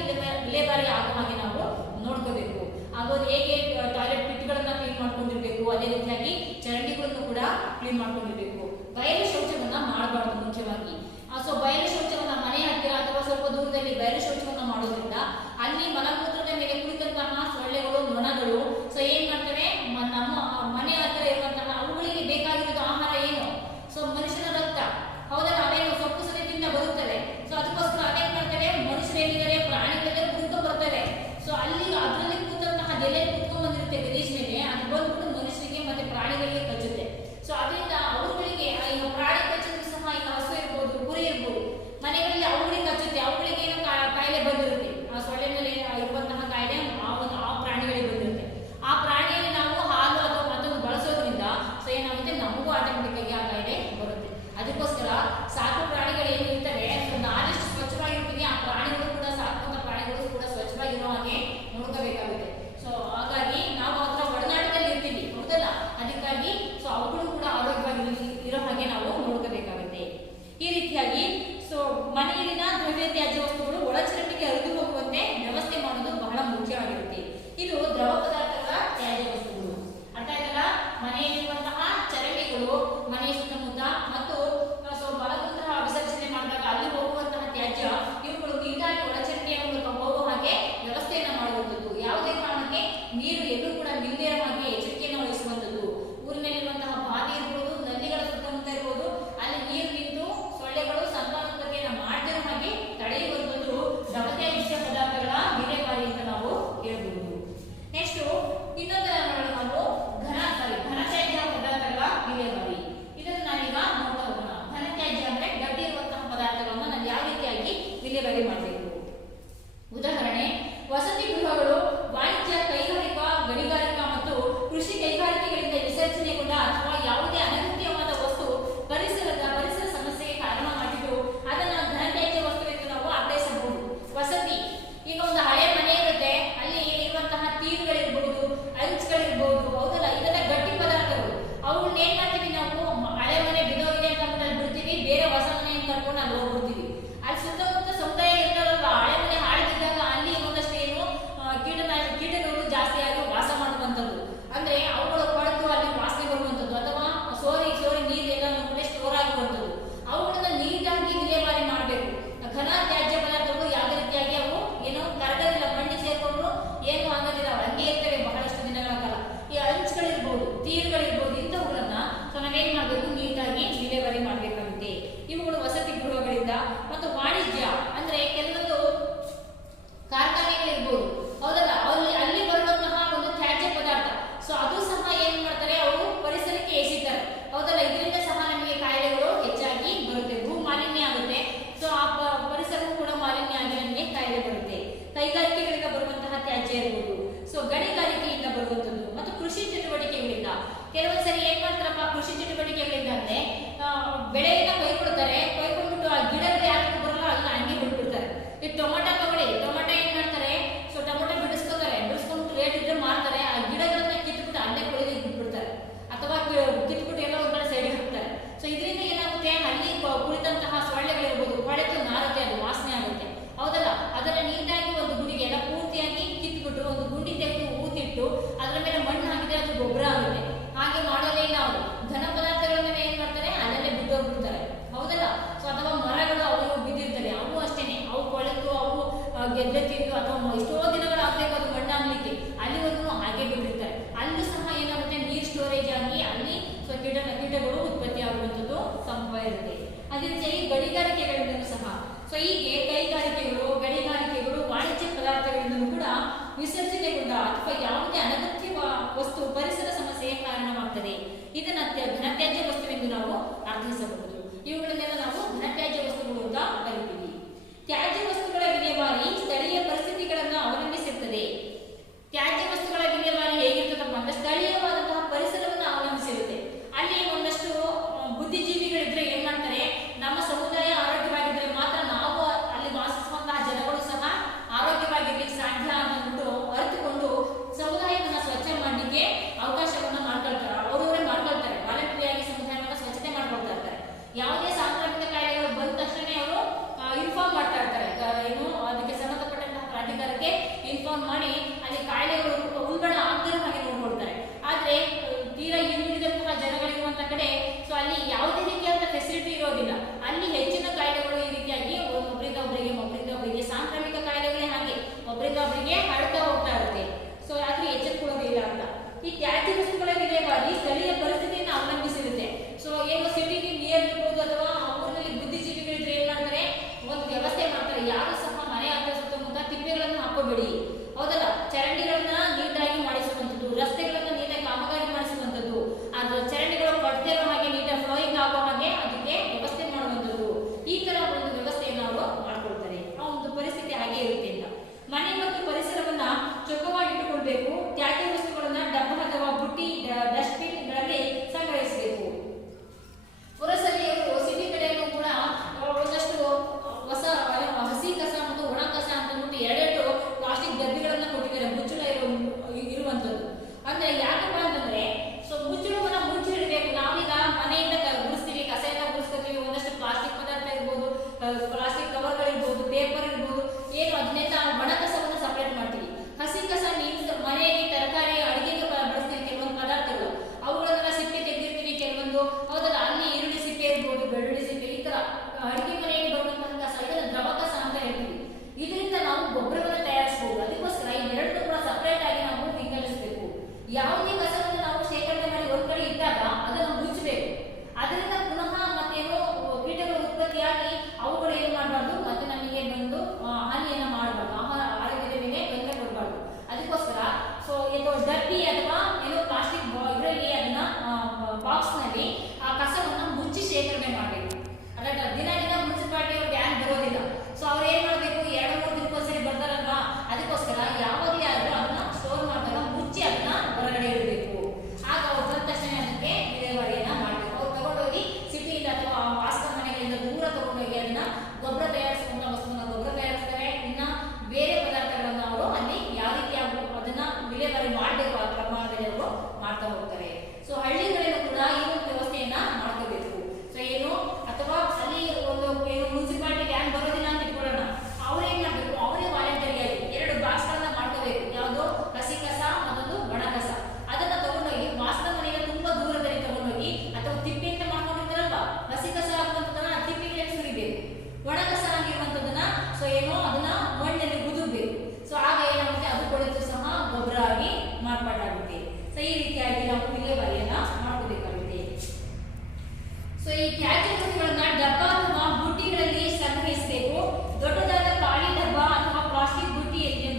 ವಿಲೇವಾರಿ ಆಗೋ ಹಾಗೆ ನಾವು ನೋಡ್ಕೋಬೇಕು. ಹಾಗೂ ಹೇಗೆ ಟಾಯ್ಲೆಟ್ ಪಿಟ್ಗಳನ್ನ ಕ್ಲೀನ್ ಮಾಡ್ಕೊಂಡಿರ್ಬೇಕು, ಅದೇ ರೀತಿಯಾಗಿ ಚರಂಡಿಗಳನ್ನು ಕೂಡ ಕ್ಲೀನ್ ಮಾಡ್ಕೊಂಡಿರ್ಬೇಕು. ಬಯಲು ಶೌಚವನ್ನ ಮಾಡಬಾರ್ದು ಮುಖ್ಯವಾಗಿ. ಸೊ ಬಯಲು ಶೌಚವನ್ನ ಮನೆ ಹತ್ತಿರ ಅಥವಾ ಸ್ವಲ್ಪ ದೂರದಲ್ಲಿ ಬಯಲು ಶೌಚವನ್ನ ಮಾಡೋದ್ರಿಂದ ಅಲ್ಲಿ ಮಲಮೂತ್ರದ ಮೇಲೆ ಕುಳಿತಂತಹ ಸೊಳ್ಳೆಗಳು, ನೊಣಗಳು ಸೊ ಏನ್ ಮಾಡ್ತವೆ, ನಮ್ಮ ಮನೆ ಹತ್ತಿರ ಇರುವಂತಹ ಅವುಗಳಿಗೆ ಬೇಕಾಗಿರೋದು ಆಹಾರ ಏನು, ಸೊ ಮನುಷ್ಯನ ರಕ್ತ ಹೌದಲ್ಲ, ಅವೇನು ಸೊಪ್ಪು ಸಹಿತದಿಂದ ಬರುತ್ತವೆ. ಸೊ ಅದಕ್ಕೋಸ್ಕರ ಅದೇನ್ ಮಾಡ್ತವೆ, ಮನುಷ್ಯರು ಏನಿದ್ದಾರೆ ಪ್ರಾಣಿಗಳೆಲ್ಲ ಕುಳಿತು ಬರ್ತವೆ. ಸೊ ಅಲ್ಲಿ ಅದರಲ್ಲಿ ಕೂತಂತಹ ಎಲೆ ಕುತ್ಕೊಂಡ್ ಬಂದಿರುತ್ತೆ ಗಲೀಜ್ ಮೇಲೆ, ಅದು ಬಂದ್ಬಿಟ್ಟು ಮನುಷ್ಯರಿಗೆ ಮತ್ತೆ ಪ್ರಾಣಿಗಳಿಗೆ ಕಚ್ಚುತ್ತೆ. ಸೊ ಅದರಿಂದ ಅವುಗಳಿಗೆ ಈಗ ಪ್ರಾಣಿ ಕಚ್ಚಿದ್ರು ಸಹ, ಈಗ ಹಸು ಇರ್ಬೋದು, ಕುರಿ ಇರ್ಬೋದು, ಮನೆಗಳಲ್ಲಿ ಅವುಗಳಿಗೆ ಕಚ್ಚುತ್ತೆ. ಅವುಗಳಿಗೆ ಏನು ಕಾಯಿಲೆ ಬಂದಿರುತ್ತೆ, ಆ ಸೊಳ್ಳೆನಲ್ಲಿ ಇರುವಂತಹ ಕಾಯಿಲೆ ಆ ಪ್ರಾಣಿಗಳಿಗೆ ಬಂದಿರುತ್ತೆ. ಆ ಪ್ರಾಣಿಯಲ್ಲಿ ನಾವು ಹಾಲು ಅಥವಾ ಮತ್ತೊಂದು ಬಳಸೋದ್ರಿಂದ ಸೊ ಏನಾಗುತ್ತೆ, ನಮಗೂ ಆಟೋಮೆಟಿಕ್ ಆಗಿ ಆ ಕಾಯಿಲೆ ಬರುತ್ತೆ. ಅದಕ್ಕೋಸ್ಕರ ಸಾಕು ಪ್ರಾಣಿಗಳು ಏನು ಇರ್ತವೆ, ಸೊ ನಾವೆಷ್ಟು ಸ್ವಚ್ಛವಾಗಿರ್ತೀವಿ ಆ ಪ್ರಾಣಿಗಳು ಕೂಡ, ಸಾಕುವಂತ ಪ್ರಾಣಿಗಳು ಕೂಡ ಸ್ವಚ್ಛವಾಗಿರೋ ಹಾಗೆ ನೋಡ್ಕೋಬೇಕಾಗುತ್ತೆ. ಸೊ ಹಾಗಾಗಿ ನಾವು ಅದರ ಒಡನಾಟದಲ್ಲಿ ಇರ್ತೀವಿ, ಹೌದಲ್ಲ, ಅದಕ್ಕಾಗಿ ಸೊ ಅವುಗಳು ಕೂಡ ಆರೋಗ್ಯವಾಗಿ ಇರೋ ಹಾಗೆ ನಾವು ನೋಡ್ಕೋಬೇಕಾಗುತ್ತೆ. ಈ ರೀತಿಯಾಗಿ ಸೊ ಮನೆಯಲ್ಲಿನ ದ್ರವ್ಯ ತ್ಯಾಜ್ಯ ವಸ್ತುಗಳು ಒಳಚರಂಡಿಗೆ ಹರಿದು ಹೋಗುವಂತೆ ವ್ಯವಸ್ಥೆ ಮಾಡೋದು ಬಹಳ ಮುಖ್ಯವಾಗಿರುತ್ತೆ. ಇದು ದ್ರವ ಪದಾರ್ಥಗಳ ತ್ಯಾಜ್ಯ ವಸ್ತುಗಳು. ಅರ್ಥ ಆಯ್ತಲ್ಲ? ಮನೆಯಲ್ಲಿರುವಂತಹ ಚರಂಡಿಗಳು, ಮನೆಯ ಸುತ್ತಮುತ್ತ ಮತ್ತು ಸೊ ಮಲಮೂತ್ರ ವಿಸರ್ಜನೆ ಮಾಡಿದಾಗ ಅಲ್ಲಿ ಹೋಗುವಂತಹ ತ್ಯಾಜ್ಯ, ಇವುಗಳು ನೀಟಾಗಿ ಒಳಚರಂಡಿಯ ಮೂಲಕ ಹೋಗುವ ಹಾಗೆ ವ್ಯವಸ್ಥೆಯನ್ನ ಮಾಡುವಂಥದ್ದು. ಯಾವುದೇ ಕಾರಣಕ್ಕೆ ನೀರು ಎಲ್ಲೂ ಕೂಡ ನಿಲ್ಲದೇ ಹಾಗೆ ಎಚ್ಚರಿಕೆಯನ್ನು ವಹಿಸುವಂಥದ್ದು. ಊರಿನಲ್ಲಿರುವಂತಹ ಬಾವಿ ಇರ್ಬೋದು, ನದಿಗಳ ಸುತ್ತಮುತ್ತ ಇರ್ಬೋದು, ಅಲ್ಲಿ ನೀರು ನಿಂತು ಸೊಳ್ಳೆಗಳು ಸಂತಾನೋತ್ಪತ್ತಿಯನ್ನ ಮಾಡದಿರೋ ಹಾಗೆ ತಡೆಯುವಂಥದ್ದು ದ್ರವ ಗಣಿಗಾರಿಕೆಯಿಂದ ಬರುವಂತದ್ದು ಮತ್ತು ಕೃಷಿ ಚಟುವಟಿಕೆಗಳಿಂದ. ಕೆಲವೊಂದ್ಸರಿ ಏನ್ ಮಾಡ್ತಾರಪ್ಪ ಕೃಷಿ ಚಟುವಟಿಕೆಗಳಿಂದ ಅಂದ್ರೆ ಬೆಳೆಯನ್ನ ಕೊಯ್ಕೊಳ್ತಾರೆ, ಕೊಯ್ಕೊಂಡ್ಬಿಟ್ಟು ಆ ಗಿಡಗಳು ಯಾಕೆ ಬರಲ್ಲ ಅದನ್ನ ಹಂಗೆ ಬಿಟ್ಬಿಡ್ತಾರೆ. ಈ ಟೊಮೊಟೊ ತಗೊಳ್ಳಿ, ಟೊಮೊಟೊ ಏನ್ ಮಾಡ್ತಾರೆ, ಟೊಮೊಟೊ ಬಿಡಿಸ್ಕೊತಾರೆ, ಬಿಡಿಸ್ಕೊಂಡು ರೇಟ್ ಇದ್ರೆ ಮಾರ್ತಾರೆ, ಆ ಗಿಡಗಳನ್ನ ಕಿತ್ಬಿಟ್ಟು ಅಲ್ಲೇ ಕೊಯ್ದು ಬಿಟ್ಬಿಡ್ತಾರೆ ಅಥವಾ ಕಿತ್ಬಿಟ್ಟು ಎಲ್ಲ ಒಂದ್ ಕಡೆ ಸೈಡ್ ಹಾಕ್ತಾರೆ. ಇದರಿಂದ ಏನಾಗುತ್ತೆ, ಅಲ್ಲಿ ಕುಳಿತಂತಹ ಸೊಳ್ಳೆಗಳಿರ್ಬೋದು, ಕೊಳೆತು ನಾರುತ್ತೆ, ಅದು ವಾಸನೆ ಆಗುತ್ತೆ, ಹೌದಲ್ಲ. ಅದನ್ನ ನೀಟಾಗಿ ಒಂದು ಗುಂಡಿಗೆ ಎಲ್ಲ ಪೂರ್ತಿಯಾಗಿ ಕಿತ್ಬಿಟ್ಟು ಒಂದು ಗುಂಡಿ ತೆಗೆದು ಊತಿಟ್ಟು ಅದರ ಮೇಲೆ ಮಣ್ಣು ಹಾಕಿದ್ರೆ ಅದು ಗೊಬ್ಬರ ಆಗುತ್ತೆ. ಹಾಗೆ ಮಾಡೋದೇ ಇಲ್ಲ ಅವರು. ಘನ ಪದಾರ್ಥಗಳನ್ನ ಏನ್ ಮಾಡ್ತಾರೆ, ಅಲ್ಲಲ್ಲೇ ಬಿಟ್ಟೋಗ್ಬಿಡ್ತಾರೆ, ಹೌದಲ್ಲ. ಅಥವಾ ಮರಗಳು ಅವು ಬಿದ್ದಿರ್ತವೆ, ಅವು ಅಷ್ಟೇನೆ, ಅವು ಕೊಳೆತು ಅವು ಗೆದ್ದೆ ತಿಂದು ಅಥವಾ ಎಷ್ಟೋ ದಿನಗಳು ಆಗ್ಬೇಕು ಅದು ಮಣ್ಣಾಗ್ಲಿಕ್ಕೆ, ಅಲ್ಲಿವರೆಗೂ ಹಾಗೆ ಬಿಟ್ಟಿರ್ತಾರೆ. ಅಲ್ಲೂ ಸಹ ಏನಾಗುತ್ತೆ, ನೀರ್ ಸ್ಟೋರೇಜ್ ಆಗಿ ಅಲ್ಲಿ ಕೀಟಗಳು ಉತ್ಪತ್ತಿ ಆಗುವಂಥದ್ದು ಸಂಭವ ಇರುತ್ತೆ. ಅದೇ ರೀತಿಯಾಗಿ ಗಣಿಗಾರಿಕೆಗಳಿಂದಲೂ ಸಹ ಹೀಗೆ ಕೈಗಾರಿಕೆಗಳು, ಗಣಿಗಾರಿಕೆಗಳು, ವಾಣಿಜ್ಯ ಪದಾರ್ಥಗಳಿಂದಲೂ ಕೂಡ ವಿಸರ್ಜನೆಗೊಂಡ ಅಥವಾ ಯಾವುದೇ ಅನಗತ್ಯ ವಸ್ತು ಪರಿಸರ ಸಮಸ್ಯೆಗೆ ಕಾರಣವಾಗ್ತದೆ. ಇದನ್ನ ಘನತ್ಯಾಜ್ಯ ವಸ್ತುವೆಂದು ನಾವು ಅರ್ಥೈಸಬಹುದು. ಇವುಗಳನ್ನೆಲ್ಲ ನಾವು ಘನತ್ಯಾಜ್ಯ ವಸ್ತುಗಳು ಅಂತ ಕರಿತೀವಿ. ತ್ಯಾಜ್ಯ ವಸ್ತುಗಳ ವಿಲೇವಾರಿ ಸ್ಥಳೀಯ ಪರಿಸ್ಥಿತಿಗಳನ್ನ ಅವಲಂಬಿಸಿರುತ್ತದೆ. ತ್ಯಾಜ್ಯ ವಸ್ತುಗಳ ವಿಲೇವಾರಿ ಹೇಗಿರ್ತದಪ್ಪ ಅಂದ್ರೆ ಸ್ಥಳೀಯವಾದಂತಹ ಪರಿಸರವನ್ನು ಅವಲಂಬಿಸಿರುತ್ತೆ. ಅಲ್ಲಿ ಒಂದಷ್ಟು ಬುದ್ಧಿಜೀವಿಗಳಿದ್ರೆ ಏನ್ ಮಾಡ್ತಾರೆ, ನಮ್ಮ ಸಮುದಾಯ ಆರೋಗ್ಯವಾಗಿದ್ರೆ ಮಾತ್ರ ನಾವು ಅಲ್ಲಿ ವಾಸಿಸುವಂತಹ ಜನಗಳು ಸಹ ಆರೋಗ್ಯವಾಗಿರ್ಲಿಕ್ಕೆ ಸಾಧ್ಯ ಅನ್ನೋದು ಅರಿತುಕೊಂಡು ಸಮುದಾಯವನ್ನ ಸ್ವಚ್ಛ ಮಾಡಲಿಕ್ಕೆ ಅವಕಾಶವನ್ನ ಮಾಡ್ಕೊಳ್ತಾರೆ, ಅವರವರೇ ಮಾಡ್ಕೊಳ್ತಾರೆ, ವಾಲಂಟರಿಯಾಗಿ ಸಮುದಾಯವನ್ನ ಸ್ವಚ್ಛತೆ ಮಾಡ್ಕೊಳ್ತಾ ಇರ್ತಾರೆ. ಯಾವುದೇ ಸಾಂಕ್ರಾಮಿಕ ಕಾಯಿಲೆಗಳು ಬಂದ ತಕ್ಷಣ ಅವರು ಇನ್ಫಾರ್ಮ್ ಮಾಡ್ತಾ ಇರ್ತಾರೆ, ಏನು ಅದಕ್ಕೆ ಸಂಬಂಧಪಟ್ಟಂತಹ ಪ್ರಾಧಿಕಾರಕ್ಕೆ ಇನ್ಫಾರ್ಮ್ ಮಾಡಿ ಅಲ್ಲಿ ಕಾಯಿಲೆಗಳು ಉಲ್ಬಣ ಆಗ್ತಿರೋ ಹಾಗೆ ನೋಡ್ಕೊಳ್ತಾರೆ. ಆದ್ರೆ ತೀರಾ ಹಿಂದುಳಿದಂತಹ ಜನಗಳಿರುವಂತ ಕಡೆ ಅಲ್ಲಿ ಯಾವುದೇ ರೀತಿಯಾದ ಫೆಸಿಲಿಟಿ ಇರೋದಿಲ್ಲ. ಅಲ್ಲಿ ಹೆಚ್ಚಿನ ಕಾಯಿಲೆಗಳು ಈ ರೀತಿಯಾಗಿ ಒಬ್ಬರಿಂದ ಒಬ್ಬರಿಗೆ ಸಾಂಕ್ರಾಮಿಕ ಕಾಯಿಲೆಗಳೇ ಹಾಗೆ ಒಬ್ಬರಿಂದ ಒಬ್ಬರಿಗೆ ಹರಡ್ತಾ ಹೋಗ್ತಾ ಇರುತ್ತೆ. ಆದ್ರೆ ಎಚ್ಚೆತ್ತುಕೊಳ್ಳೋದಿಲ್ಲ ಅಂತ. ಈ ತ್ಯಾಜ್ಯ ವಸ್ತುಗಳ ವಿಲೇವಾರಿ ಸ್ಥಳೀಯ ಪರಿಸ್ಥಿತಿಯನ್ನು ಅವಲಂಬಿಸಿರುತ್ತೆ. ಏನು ಸಿಟಿಗೆ ನಿಯರ್ ಇರ್ಬೋದು ಅಥವಾ ಊರಿನಲ್ಲಿ ಬುದ್ಧಿಜೀವಿಗಳಿದ್ರೆ ಏನ್ ಮಾಡ್ತಾರೆ, ಒಂದು ವ್ಯವಸ್ಥೆ ಮಾಡ್ತಾರೆ. ಯಾರು ಸಹ ಮನೆ ಹತ್ರ ಸುತ್ತಮುತ್ತ ತಿಪ್ಪೆಗಳನ್ನು ಹಾಕೋಬೇಡಿ, ಹೌದಲ್ಲ. ಚರಂಡಿಗಳನ್ನ ನೀಟಾಗಿ ಮಾಡಿಸುವಂಥದ್ದು, ರಸ್ತೆಗಳನ್ನ ನೀಟಾಗಿ ಕಾಮಗಾರಿ ಮಾಡಿಸುವಂಥದ್ದು, ಅದು ಚರಂಡಿಗಳು ಕೊಡ್ತಾ ಇರೋ ಹಾಗೆ ನೀಟಾಗಿ ಫ್ಲೋಯಿಂಗ್ ಆಗೋ ಹಾಗೆ ಅದಕ್ಕೆ ವ್ಯವಸ್ಥೆ ಮಾಡುವಂಥದ್ದು, ಈ ತರ ಒಂದು ವ್ಯವಸ್ಥೆಯನ್ನು ಅವರು ಮಾಡ್ಕೊಳ್ತಾರೆ. ಆ ಒಂದು ಪರಿಸ್ಥಿತಿ ಹಾಗೆ ಇರುತ್ತೆ ಅಂತ. ಮನೆ ಮತ್ತು ಪರಿಸರವನ್ನ ಚೊಕ್ಕವಾಗಿಟ್ಟುಕೊಳ್ಬೇಕು. ತ್ಯಾಜ್ಯ ವಸ್ತುಗಳನ್ನ ಡಬ್ಬ ಅಥವಾ ಬುಟ್ಟಿ ಡಸ್ಟ್ಬಿನ್ ಗಳಲ್ಲಿ ಸಂಗ್ರಹಿಸಬೇಕು. ಪುರಸಭೆಯವರು ಸಿಟಿ ಕಡೆಯಲ್ಲೂ ಕೂಡ ಒಂದಷ್ಟು ಹೊಸ ಹಸಿ ಕಸ ಮತ್ತು ಒಣ ಕಸ ಅಂತ ಎರಡೆರಡು ಪ್ಲಾಸ್ಟಿಕ್ ಡಬ್ಬಿಗಳನ್ನ ಕೊಟ್ಟಿದ್ದಾರೆ, ಮುಚ್ಚಳ ಇರುವಂತದ್ದು. ಅಂದ್ರೆ ಯಾಕಪ್ಪ ಅಂತಂದ್ರೆ ಮುಚ್ಚಳವನ್ನ ಮುಚ್ಚಿಡಬೇಕು. ನಾವೀಗ ಮನೆಯಿಂದ ಗುಡಿಸ್ತೀವಿ, ಕಸ ಎಲ್ಲ ಗುಡಿಸ್ಕೊತೀವಿ, ಒಂದಷ್ಟು ಪ್ಲಾಸ್ಟಿಕ್ ಪದಾರ್ಥ ಇರ್ಬೋದು, ಪ್ಲಾಸ್ಟಿಕ್ ಕವರ್ಗಳಿರ್ಬೋದು, ಪೇಪರ್ ಇರ್ಬೋದು, ಏನು ಅದನ್ನೆಲ್ಲ ಒಣ ಕಸವನ್ನ ಸಪರೇಟ್ ಮಾಡ್ತೀವಿ. ಹಸಿ ಕಸ ಮನೆಯಲ್ಲಿ ತರಕಾರಿ ಅಡುಗೆಗೆ ಬಳಸ್ತೀವಿ, ಕೆಲವೊಂದು ಪದಾರ್ಥಗಳು ಅವುಗಳನ್ನೆಲ್ಲ ಸಿಪ್ಪೆ ತೆಗೆದಿರ್ತೀವಿ ಕೆಲವೊಂದು, ಹೌದಲ್ಲ. ಅಲ್ಲಿ ಈರುಳ್ಳಿ ಸಿಪ್ಪೆ ಇರ್ಬೋದು, ಬೆಳ್ಳುಳ್ಳಿ ಸಿಪ್ಪೆ, ಈ ತರ ಅಡುಗೆ ಮನೆಯಲ್ಲಿ ಬರುವಂತಹ ಕಸ, ಇದನ್ನ ದ್ರವ ಕಸ ಅಂತ ಹೇಳ್ತೀವಿ. ಇದರಿಂದ ನಾವು ಗೊಬ್ಬರವನ್ನು ತಯಾರಿಸಬಹುದು. ಅದಕ್ಕೋಸ್ಕರ ಇವೆರಡನ್ನೂ ಕೂಡ ಸಪರೇಟ್ ಆಗಿ ನಾವು ವಿಂಗಡಿಸಬೇಕು. ಯಾವುದೇ ಕಸವನ್ನು ನಾವು ಶೇಖರಣೆ ಮಾಡಿ ಒಂದ್ ಕಡೆ ಇಟ್ಟಾಗ ಅದನ್ನು ಮುಚ್ಚಬೇಕು. ಅದರಿಂದ ಪುನಃ ಮತ್ತೇನೋ ಕೀಟಗಳು ಉತ್ಪತ್ತಿಯಾಗಿ ಅವುಗಳು ಏನು ಮಾಡಬಾರ್ದು, ಮತ್ತೆ ನಮಗೆ ಬಂದು ಹಾನಿಯನ್ನ ಮಾಡಬಾರ್ದು, ಆರೋಗ್ಯದ ಮೇಲೆ ತೊಂದರೆ ಕೊಡಬಾರ್ದು. ಅದಕ್ಕೋಸ್ಕರ ಡಬ್ಬಿ ಅಥವಾ ಏನೋ ಪ್ಲಾಸ್ಟಿಕ್ ಇದರಲ್ಲಿ ಅದನ್ನ ಬಾಕ್ಸ್ ನಲ್ಲಿ ಆ ಕಸವನ್ನ ಮುಚ್ಚಿ ಶೇಖರಣೆ ಮಾಡಬೇಕು. ಅದಕ್ಕೆ ದಿನ ಮುನ್ಸಿಪಾಲಿಟಿ ಅವ್ರು ವ್ಯಾನ್ ಬರೋದಿಲ್ಲ. ಅವ್ರು ಏನ್ ಮಾಡಬೇಕು, 2-3 ದಿನಕ್ಕೊಂದ್ಸರಿ ಬರ್ತಾರಲ್ವಾ, ಅದಕ್ಕೋಸ್ಕರ ಯಾವಾಗಲೇ ಆದ್ರೂ ಅದನ್ನ ಸ್ಟೋರ್ ಮಾಡಿದಾಗ ಮುಚ್ಚಿ ಅದನ್ನ ಹೊರಗಡೆ ಇಡಬೇಕು. ಆಗ ಅವ್ರು ಬಂದ ತಕ್ಷಣ ಅದಕ್ಕೆ ವಿಲೇವಾರಿಯನ್ನ ಮಾಡಬೇಕು. ಅವ್ರು ತಗೊಂಡೋಗಿ ಸಿಟಿಯಿಂದ ಅಥವಾ ವಾಸದ ಮನೆಗಳಿಂದ ದೂರ ತಗೊಂಡೋಗಿ ಅದನ್ನ ಗೊಬ್ಬರ ತಯಾರಿಸುವಂತ ವಸ್ತುವನ್ನ ಗೊಬ್ಬರ ತಯಾರಿಸ್ತಾರೆ. ಇನ್ನ ಬೇರೆ ಪದಾರ್ಥಗಳನ್ನ ಅವರು ಅಲ್ಲಿ ಯಾವ ರೀತಿ ಅದನ್ನ ವಿಲೇವಾರಿ ಮಾಡಬೇಕು ಆ ಪ್ರಮಾಣದಲ್ಲಿ ಅವರು ಮಾಡ್ತಾ ಹೋಗ್ತಾರೆ. ಹಳ್ಳಿಗಳಲ್ಲೂ ಕೂಡ ಈ ಒಂದು ವ್ಯವಸ್ಥೆಯನ್ನ ಮಾಡ್ಕೋಬೇಕು. ಏನು ಅಥವಾ ಅಲ್ಲಿ ಒಂದು ಏನು ಮುನ್ಸಿಪಾಲಿಟಿ ವ್ಯಾನ್ ಬರೋದಿಲ್ಲ ಅಂತ ಇಟ್ಕೊಳ್ಳೋಣ, ಅವ್ರು ಏನ್ ಮಾಡ್ಬೇಕು, ಅವರೇ ವಾಲಂಟರಿಯಾಗಿ 2 ಬಾಕ್ಸ್ ಗಳನ್ನ ಮಾಡ್ಕೋಬೇಕು. ಯಾವುದು ಹಸಿ ಕಸ, ಅದೊಂದು ಒಣ ಕಸ. ಅದನ್ನ ತಗೊಂಡೋಗಿ ವಾಸದ ಮನೆಯಿಂದ ತುಂಬಾ ದೂರದಲ್ಲಿ ತಗೊಂಡೋಗಿ ಅಥವಾ ತಿಪ್ಪೆ ಅಂತ ಮಾಡ್ಕೊಂಡಿರ್ತಾರಲ್ವಾ, ಹಸಿ ಕಸ ಹಾಕುವಂಥದ್ದನ್ನ ತಿಪ್ಪೆಗೆ ಸುರಿಬೇಕು. ಒಣ ಕಸ ಆಗಿರುವಂತದನ್ನ ಏನೋ ಅದನ್ನ ಮಣ್ಣಲ್ಲಿ ಗುದುರ್ಬೇಕು. ಆಗ ಏನಾಗುತ್ತೆ, ಅದು ಕೊಳೆತು ಸಹ ಗೊಬ್ಬರ ಆಗಿ ಮಾರ್ಪಾಟಾಗುತ್ತೆ. ಈ ರೀತಿಯಾಗಿ ನಾವು ವಿಲೇವಾರಿಯನ್ನ ಮಾಡ್ಕೋಬೇಕಾಗುತ್ತೆ. ಈ ತ್ಯಾಜ್ಯ ವಸ್ತುಗಳನ್ನ ಡಬ್ಬ ಅಥವಾ ಬುಟ್ಟಿಗಳಲ್ಲಿ ಸಂಗ್ರಹಿಸಬೇಕು. ದೊಡ್ಡದಾದ ಖಾಲಿ ಡಬ್ಬ ಅಥವಾ ಪ್ಲಾಸ್ಟಿಕ್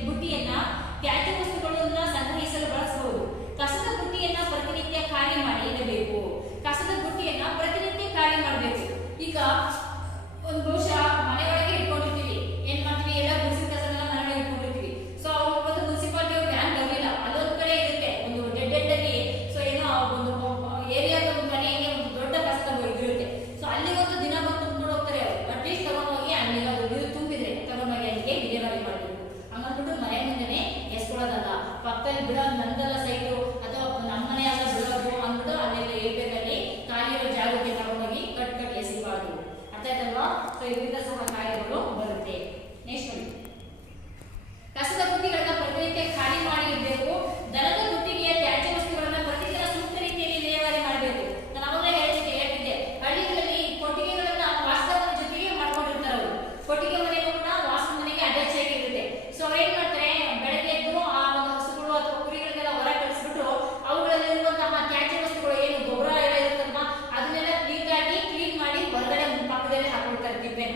ಬುಟ್ಟಿಯನ್ನ ತ್ಯಾಜ್ಯ ವಸ್ತುಗಳನ್ನ ಸಂಗ್ರಹಿಸಲು ಬಳಸಬಹುದು. ಕಸದ ಬುಟ್ಟಿಯನ್ನ ಪ್ರತಿನಿತ್ಯ ಖಾಲಿ ಮಾಡಿ ಇಡಬೇಕು. ಕಸದ ಬುಟ್ಟಿಯನ್ನ ಪ್ರತಿನಿತ್ಯ ಖಾಲಿ ಮಾಡಬೇಕು. ಈಗ ಒಂದು ಬಹುಶಃ ಮನೆ ಬಿಡೋ ನಂದಲ್ಲ ಸೈಟು ಅಥವಾ ನಮ್ಮನೆ ಎಲ್ಲ ಬಿಡೋದು ಅಂದ್ಬಿಟ್ಟು ಅಲ್ಲೆಲ್ಲ ಹೇಳ್ಬೇಕಲ್ಲಿ ಖಾಲಿ ಇರೋ ಜಾಗಕ್ಕೆ ತಗೊಂಡೋಗಿ ಕಟ್ ಎಸಿಬಾರ್ದು. ಅರ್ಥ ಆಯ್ತಲ್ವಾ? ಸೊ ಇದರಿಂದ ಸಹ ಕಾಯಿಲೆಗಳು ಬರುತ್ತೆ. ನೆಕ್ಸ್ಟ್ ನೋಡಿ, ಕಸದ ಬುಟ್ಟಿಗಳನ್ನ ಪ್ರತಿನಿತ್ಯ ಖಾಲಿ ಮಾಡಿ ಇಡಬೇಕು. ದನದ ಗುತ್ತಿಗೆಯ ತ್ಯಾಜ್ಯ ವಸ್ತುಗಳನ್ನ ಪ್ರತಿದಿನ ಸೂಕ್ತ ರೀತಿಯಲ್ಲಿ ವಿಲೇವಾರಿ ಮಾಡಬೇಕು. ನಾನು ಅವಾಗಲೇ ಹೇಳ್ತಿದ್ದೆ, ಹಳ್ಳಿಗಳಲ್ಲಿ ಕೊಟ್ಟಿಗೆಗಳನ್ನ ವಾಸ್ತವದ ಜೊತೆಗೆ ಮಾಡ್ಕೊಂಡಿರ್ತಾರೆ ಅವರು. ಕೊಟ್ಟಿಗೆ ಮನೆಗೂ ಕೂಡ ವಾಸದ ಮನೆಗೆ ಅಟ್ಯಾಚ್ ಆಗಿರುತ್ತೆ. ಸೊ ಅವ್ರು ಏನ್ ಮಾಡ್ತಾರೆ, ಬೆಳಗ್ಗೆ ಎದ್ದು ಆ ಒಂದು ಹಸುಗಳು ಅಥವಾ ಕುರಿಗಳನ್ನೆಲ್ಲ ಹೊರ ಕಳಿಸ್ಬಿಟ್ಟು ಅವುಗಳಲ್ಲಿ ಇರುವಂತಹ ತ್ಯಾಜ್ಯ ವಸ್ತುಗಳು ಏನು ಗೊಬ್ಬರ ಎಲ್ಲ ಇರುತ್ತಲ್ವಾ ಅದನ್ನೆಲ್ಲ ನೀಟಾಗಿ ಕ್ಲೀನ್ ಮಾಡಿ ಹೊರಗಡೆ ಪಕ್ಕದಲ್ಲೇ ಹಾಕೊಳ್ತಾರೆ ತಿಪ್ಪೆನ.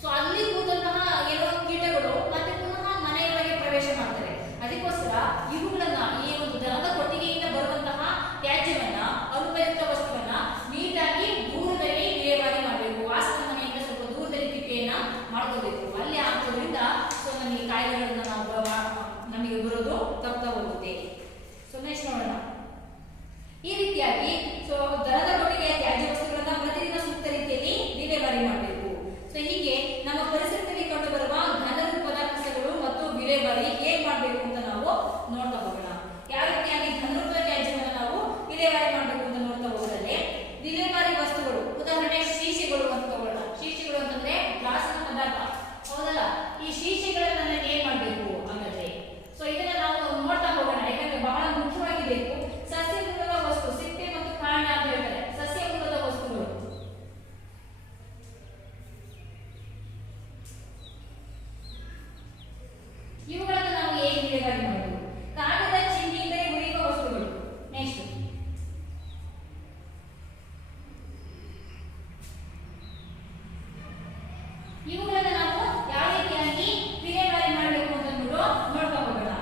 ಸೊ ಅಲ್ಲಿ ಕೂದಂತಹ ಏನೋ ಕೀಟಗಳು ಮತ್ತೆ ಪುನಃ ಮನೆಯೊಳಗೆ ಪ್ರವೇಶ ಮಾಡ್ತಾರೆ. ಅದಕ್ಕೋಸ್ಕರ ಇವುಗಳನ್ನ ಈ ಒಂದು ದನದ ಕೊಟ್ಟಿಗೆಯಿಂದ ಬರುವಂತಹ ತ್ಯಾಜ್ಯವನ್ನ ಅನುಪಯುಕ್ತ ವಸ್ತುವನ್ನ ನೀಟಾಗಿ ದೂರದಲ್ಲಿ ವಿಲೇವಾರಿ ಮಾಡಬೇಕು. ವಾಸದ ಮನೆಯಿಂದ ಸ್ವಲ್ಪ ದೂರದಲ್ಲಿ ತಿಪ್ಪೆಯನ್ನ ಮಾಡ್ಕೋಬೇಕು. ಅಲ್ಲಿ ಹಾಕೋದ್ರಿಂದ ಸೊ ನಮಗೆ ಕಾಯಿಲೆಗಳನ್ನ ನಮಗೆ ಬರೋದು ತಪ್ತಾ ಹೋಗುತ್ತೆ. ಸೊ ನೆಕ್ಸ್ಟ್ ನೋಡೋಣ. ಈ ರೀತಿಯಾಗಿ ಸೊ ದನದ ಕೊಟ್ಟಿಗೆಯ ತ್ಯಾಜ್ಯ ವಸ್ತುಗಳನ್ನ ಪ್ರತಿದಿನ ಸೂಕ್ತ ರೀತಿಯಲ್ಲಿ ವಿಲೇವಾರಿ ಮಾಡಬೇಕು. ಸೊ ಹೀಗೆ ನಮ್ಮ ಪರಿಸರದಲ್ಲಿ ಕಂಡು ಬರುವ ಘನ ರೂಪದ ಕಸಗಳು ಮತ್ತು ವಿಲೇವಾರಿ ಹೇಗೆ ಮಾಡಬೇಕು ಅಂತ ನಾವು ನೋಡ್ತಾ ಹೋಗೋಣ. ಯಾವ ರೀತಿಯಾಗಿ ಘನ ರೂಪದ ತ್ಯಾಜ್ಯವನ್ನು ನಾವು ವಿಲೇವಾರಿ ಮಾಡಬೇಕು ಅಂತ ನೋಡ್ತಾ ಹೋಗೋದ್ರಲ್ಲಿ ವಿಲೇವಾರಿ ವಸ್ತುಗಳು ಉದಾಹರಣೆ ಶೀಶೆಗಳು ಅಂತ ತಗೊಳ್ಳೋಣ. ಶೀಶೆಗಳು ಅಂತಂದ್ರೆ ಗ್ಲಾಸಿನ ಪದಾರ್ಥ ಹೌದಲ್ಲ, ಈ ಶೀಶೆಗಳನ್ನ ಏನ್ ಮಾಡಬೇಕು ಹಾಗಾದ್ರೆ ಸೊ ಇದನ್ನ ನಾವು ನೋಡ್ತಾ ಹೋಗೋಣ. ಯಾಕಂದ್ರೆ ಬಹಳ ಮುಖ್ಯವಾಗಿ ಬೇಕು. ಸಸ್ಯ ಮೂಲದ ವಸ್ತು ಸಿಪ್ಪೆ ಮತ್ತು ಕಾಂಡ ಅಂತ ಹೇಳ್ತಾರೆ. ಸಸ್ಯ ಮೂಲದ ವಸ್ತುಗಳು ಇವುಗಳನ್ನು ನಾವು ಹೇಗೆ ವಿಲೇವಾರಿ ಮಾಡಬಹುದು? ಕಾಗದ, ಚಿಂದಿ, ಇತರೆ ಉಳಿಯುವ ವಸ್ತುಗಳು. ನೆಕ್ಸ್ಟ್ ಇವುಗಳನ್ನು ನಾವು ಯಾವ ರೀತಿಯಾಗಿ ವಿಲೇವಾರಿ ಮಾಡಬೇಕು ಅಂತ ನೋಡ್ತಾ ಹೋಗೋಣ.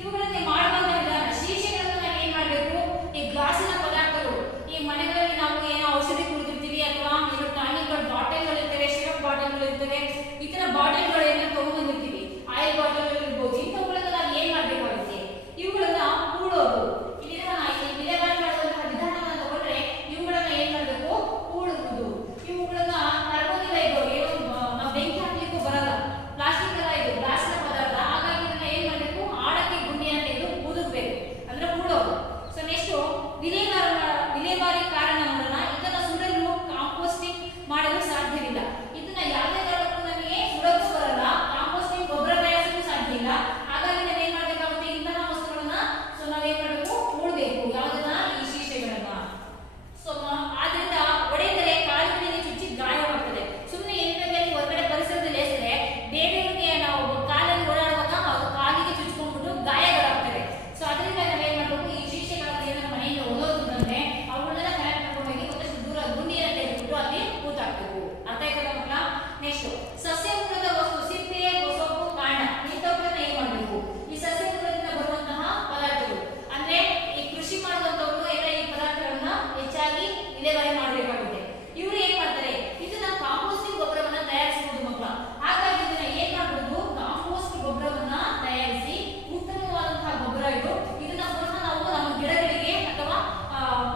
ಇವುಗಳನ್ನು ಮಾಡುವಂತ ವಿಧಾನ. ಶೀಶೆಗಳನ್ನು ನಾವು ಏನ್ ಮಾಡಬೇಕು, ಈ ಗ್ಲಾಸಿನ ಪದಾರ್ಥಗಳು, ಈ ಮನೆಗಳಲ್ಲಿ ನಾವು ಏನೋ ಔಷಧಿ ಕುಡಿದಿರ್ತೀವಿ ಅಥವಾ ಏನು ಟಾನಿಕ್ಗಳು ಬಾಟಲ್ಗಳು ಇರ್ತವೆ, ಸಿರಪ್ ಬಾಟಲ್ಗಳು ಇರ್ತವೆ, ಈ ತರ ಬಾಟಲ್ಗಳು ಏನಾದ್ರು ತಗೊಂಡ್ಬಂದಿರ್ತೀವಿ, ಆಯಿಲ್ ಬಾಟಲ್ ಇರ್ಬೋದು, ಇಂಥವುಗಳನ್ನ ನಾವು ಏನ್ ಮಾಡ್ಬೇಕಾಗುತ್ತೆ, ಇವುಗಳನ್ನ ಹೂಳೋದು. ಇದನ್ನ ವಿಲೇವಾರಿ ಮಾಡುವಂತಹ ವಿಧಾನವನ್ನ ತಗೊಂಡ್ರೆ ಇವುಗಳನ್ನ ಏನ್ ಮಾಡಬೇಕು, ಹೂಳುವುದು. ಇವುಗಳನ್ನ ತರಗೋದಿಲ್ಲ, ಇದು ಏನು ನಾವು ಬೆಂಕಿ ಹಾಕ್ಲಿಕ್ಕೂ ಬರಲ್ಲ, ಪ್ಲಾಸ್ಟಿಕ್ ಎಲ್ಲ ಇದು ಗ್ಲಾಸಿನ ಪದಾರ್ಥ. ಹಾಗಾಗಿ ಇದನ್ನ ಏನ್ ಮಾಡಬೇಕು, ಆಡಕ್ಕೆ ಗುಂಡಿಯನ್ನು ತೆಗೆದು ಊದಬೇಕು, ಅಂದ್ರೆ ಹೂಳೋದು. ಸೊ ನೆಕ್ಸ್ಟ್ ವಿಲೇವಾರಿ ಕಾರಣ ನೋಡೋಣ. ಇದನ್ನ ಸುಡಲು ಕಾಂಪೋಸ್ಟಿಂಗ್ ಮಾಡಲು ಸಾಧ್ಯವಿಲ್ಲ. ಇದನ್ನ ಯಾವುದೇ ಕಾರಣಕ್ಕೂ ನಮಗೆ ಸುಡಲು ಬರಲ್ಲ, ಕಾಂಪೋಸ್ಟಿಂಗ್ ಗೊಬ್ಬರ ತಯಾರಿಸಲು ಸಾಧ್ಯ ಇಲ್ಲ. ಹಾಗಾಗಿ ನಾವು ಏನ್ ಮಾಡ್ಬೇಕಾಗುತ್ತೆ, ಇಂತಹ ವಸ್ತುಗಳನ್ನ ಸೊ ನಾವೇನ್ ಮಾಡಬೇಕು, ಹೂಳ್ಬೇಕು. ಯಾವುದನ್ನ, ಈ ಶೀಶೆಗಳನ್ನ. ಸೊ ಆದ್ರಿಂದ ಒಡೆದರೆ ಕಾಲಿನಲ್ಲಿ ಚುಚ್ಚಿ ಗಾಯವಾಗ್ತದೆ. ಸುಮ್ಮನೆ ಎಲ್ಲಿಂದ ಹೊರಗಡೆ ಪರಿಸರದಲ್ಲಿ ಎಸೆದ್ರೆ ಬೇರೆಯವರಿಗೆ ನಾವು ಕಾಲಲ್ಲಿ ಓಡಾಡುವಾಗ ಅದು ಕಾಲಿಗೆ ಚುಚ್ಕೊಂಡ್ಬಿಟ್ಟು ಗಾಯಗಳಾಗ್ತವೆ. ಸೊ ಅದರಿಂದ ನಾವೇನ್ ಮಾಡಬೇಕು, ಈ ಶೀಶೆಗಳನ್ನ ಏನಾದ್ರು ಮನೆಯಿಂದ ಓದೋದು ಬಂದ್ರೆ ಅವುಗಳನ್ನ ಕಲೆಕ್ಟ್ ಮಾಡ್ಕೊಂಡು ಹೋಗಿ ಒಂದಷ್ಟು ದೂರ ಗುಂಡಿಯನ್ನು ತೆಗೆದುಬಿಟ್ಟು ಅಲ್ಲಿ ಕೂತಾಕ್ಬೇಕು. ಅರ್ಥ ಆಯ್ತಲ್ಲ ಮಕ್ಕಳ? ನೆಕ್ಸ್ಟ್ ಸಸ್ಯ ಮೂಲದ ವಸ್ತು ಸಿಪ್ಪೆ, ಸೊಪ್ಪು, ಕಾಂಡ ಇಂಥವುಗಳನ್ನ ಏನ್ ಮಾಡಬೇಕು, ಈ ಸಸ್ಯ ಮೂಲದಿಂದ ಬರುವಂತಹ ಪದಾರ್ಥಗಳು ಅಂದ್ರೆ ಈ ಕೃಷಿ ಮಾಡುವಂತವರು ಎಲ್ಲ ಈ ಪದಾರ್ಥಗಳನ್ನ ಹೆಚ್ಚಾಗಿ ವಿಲೇವಾರಿ ಮಾಡಬೇಕಾಗುತ್ತೆ. ಇವರು ಏನ್ ಮಾಡ್ತಾರೆ, ಇದನ್ನ ಕಾಂಪೋಸ್ಟಿಂಗ್ ಗೊಬ್ಬರವನ್ನ ತಯಾರಿಸಬಹುದು ಮಕ್ಕಳ. ಹಾಗಾಗಿ ಇದನ್ನ ಏನ್ ಮಾಡಬಹುದು, ಕಾಂಪೋಸ್ಟ್ ಗೊಬ್ಬರವನ್ನ ತಯಾರಿಸಿ ಉತ್ತಮವಾದಂತಹ ಗೊಬ್ಬರ ಇದು. ಇದನ್ನ ಪುನಃ ನಾವು ನಮ್ಮ ಗಿಡಗಳಿಗೆ ಅಥವಾ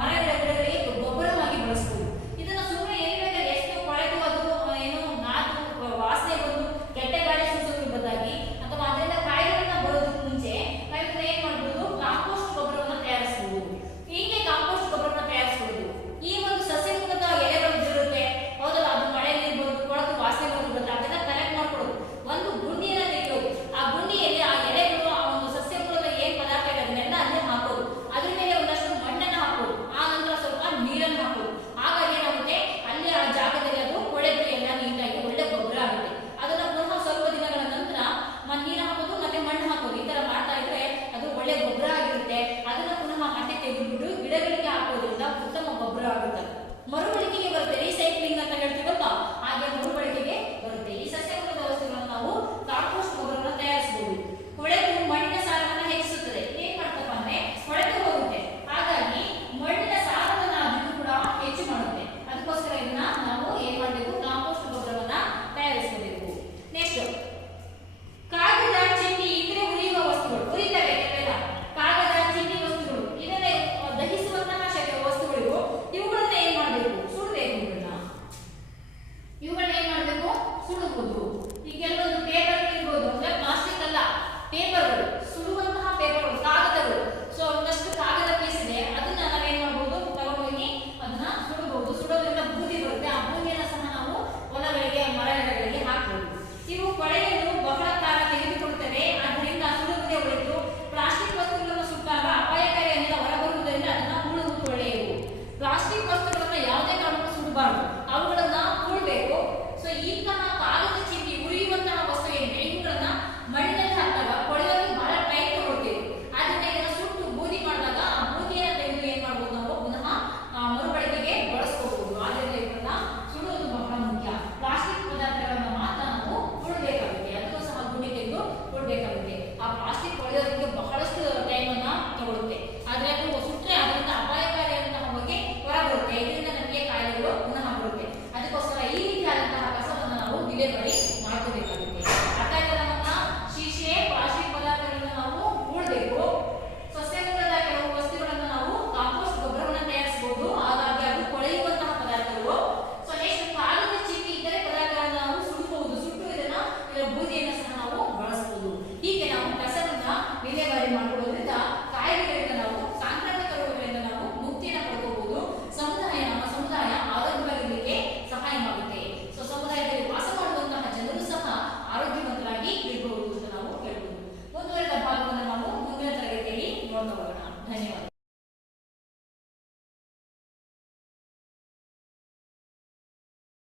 ಮರಗಳ ಗಿಡಗಳಿಗೆ ಗೊಬ್ಬರವಾಗಿ ಬಳಸಬಹುದು. ಇದನ್ನ ಸುಮ್ಮನೆ ಎಲ್ಲಿ ಬೇಕಾದ್ರೆ ಎಷ್ಟು ಕೊಳೆತು ಅದು ಏನು ನಾತು ವಾಸನೆ ಬಂದು ಕೆಟ್ಟ ಗಾಳಿ ಸೂಸೋದ್ರ ಬದಲಾಗಿ ಅಥವಾ ಅದರಿಂದ ಕಾಯಿಲೆಗಳನ್ನ ಬರೋದಕ್ಕೆ ಮುಂಚೆ ನಾವು ಇದನ್ನ ಏನ್ ಮಾಡಬಹುದು, ಕಾಂಪೋಸ್ಟ್ ಗೊಬ್ಬರವನ್ನ ತಯಾರಿಸಬಹುದು. ಹೀಗೆ ಕಾಂಪೋಸ್ಟ್ ಗೊಬ್ಬರವನ್ನ ತಯಾರಿಸಬಹುದು. ಈ ಒಂದು ಸಸ್ಯ ಮೂಲದ ಎಲೆಗಳು ಇರುತ್ತೆ ಹೌದಲ್ಲ, ಅದು ಮಳೆಯಲ್ಲಿ ಇರ್ಬೋದು, ಕೊಳತು ವಾಸನೆ ಬರೋದು ಬರುತ್ತೆ, ಅದನ್ನ ಕಲೆಕ್ಟ್ ಮಾಡ್ಕೊಳ್ಳೋದು, ಒಂದು ಗುಂಡಿಯನ್ನ ತೆಗೆಯೋದು. ಆ ಗುಂಡಿಯಲ್ಲಿ ಆ ಎಲೆಗಳು ಆ ಒಂದು ಸಸ್ಯ ಮೂಲದ ಏನ್ ಪದಾರ್ಥ ಇದೆ ಅದನ್ನೆಲ್ಲ ಅಲ್ಲೇ ಹಾಕೋದು. ಅದ್ರ ಮೇಲೆ ಒಂದಷ್ಟು ಮಣ್ಣನ್ನು ಹಾಕೋದು, ಆ ನಂತರ ಸ್ವಲ್ಪ ನೀರನ್ನು ಹಾಕೋದು. ಹಾಗಾಗಿ ಏನಾಗುತ್ತೆ, ಅಲ್ಲಿ ಆ ಜಾಗದಲ್ಲಿ ಅದು ಕೊಳೆತು ಎಲ್ಲ ನೀಟಾಗಿ ಒಳ್ಳೆ ಗೊಬ್ಬರ ಆಗುತ್ತೆ. ಅದನ್ನ ಪುನಃ ಸ್ವಲ್ಪ ದಿನಗಳ ನಂತರ ನೀರು ಹಾಕೋದು ಮತ್ತೆ ಮಣ್ಣು ಹಾಕೋದು, ಈ ತರ ಮಾಡ್ತಾ ಇದ್ರೆ ಅದು ಒಳ್ಳೆ ಗೊಬ್ಬರ ಆಗಿರುತ್ತೆ. ಅದನ್ನ ಪುನಃ ಮತ್ತೆ ತೆಗೆದುಬಿಟ್ಟು ಗಿಡಗಳಿಗೆ ಹಾಕೋದ್ರಿಂದ ಉತ್ತಮ ಗೊಬ್ಬರ ಆಗುತ್ತೆ. ಮರುಬಳಕೆಗೆ ಬರುತ್ತೆ, ರೀಸೈಕ್ಲಿಂಗ್ ಅಂತ ಹೇಳ್ತೀವಲ್ವಾ, ಹಾಗೆ ಮರುಬಳಕೆಗೆ ಬರುತ್ತೆ. ಈ ಸಸ್ಯ ಮೂಲದ ವಸ್ತುಗಳನ್ನು ನಾವು ಕಾಂಪೋಸ್ಟ್ ಗೊಬ್ಬರವನ್ನು ತಯಾರಿಸಬಹುದು. ಕೊಳೆತು ಮಣ್ಣಿನ ಸಾರವನ್ನು ಹೆಚ್ಚಿಸುತ್ತದೆ. ಏನ್ ಮಾಡ್ತಪ್ಪ ಅಂದ್ರೆ ಕೊಳೆತು ಹೋಗುತ್ತೆ, ಹಾಗಾಗಿ ಮಣ್ಣಿನ ಸಾರವನ್ನು ಅದನ್ನು ಕೂಡ ಹೆಚ್ಚು ಮಾಡುತ್ತೆ. ಅದಕ್ಕೋಸ್ಕರ ಇದನ್ನ ನಾವು ಏನ್ ಮಾಡಬೇಕು, ಕಾಂಪೋಸ್ಟ್ ಗೊಬ್ಬರವನ್ನ ತಯಾರಿಸಬೇಕು. ನೆಕ್ಸ್ಟ್ ಕಾಗದ, ಚಿಂದಿ, ಇತರೆ ಉರಿಯುವ ವಸ್ತುಗಳು. ಉರಿತವೆ ಕೆಲವೆಲ್ಲ ಕಾಗದ, ಚಿಂದಿ ವಸ್ತುಗಳು, ಇದನ್ನೇ ದಹಿಸುವಂತಹ ವಸ್ತುಗಳು. ಇವುಗಳನ್ನ ಏನ್ ಮಾಡಬೇಕು, ಸುಡಬೇಕು. ಇವುಗಳನ್ನ ಏನ್ ಮಾಡಬೇಕು, ಸುಡಬಹುದು. ಈ ಕೆಲವೊಂದು ಪೇಪರ್ಗಳು ಇರ್ಬೋದು, ಅಂದ್ರೆ ಪ್ಲಾಸ್ಟಿಕ್ ಅಲ್ಲ, ಪೇಪರ್ಗಳು, ಸುಡುವಂತಹ ಪೇಪರ್ಗಳು, ಕಾಗದ ಆಗಲೇಬೇಕಾಗುತ್ತೆ.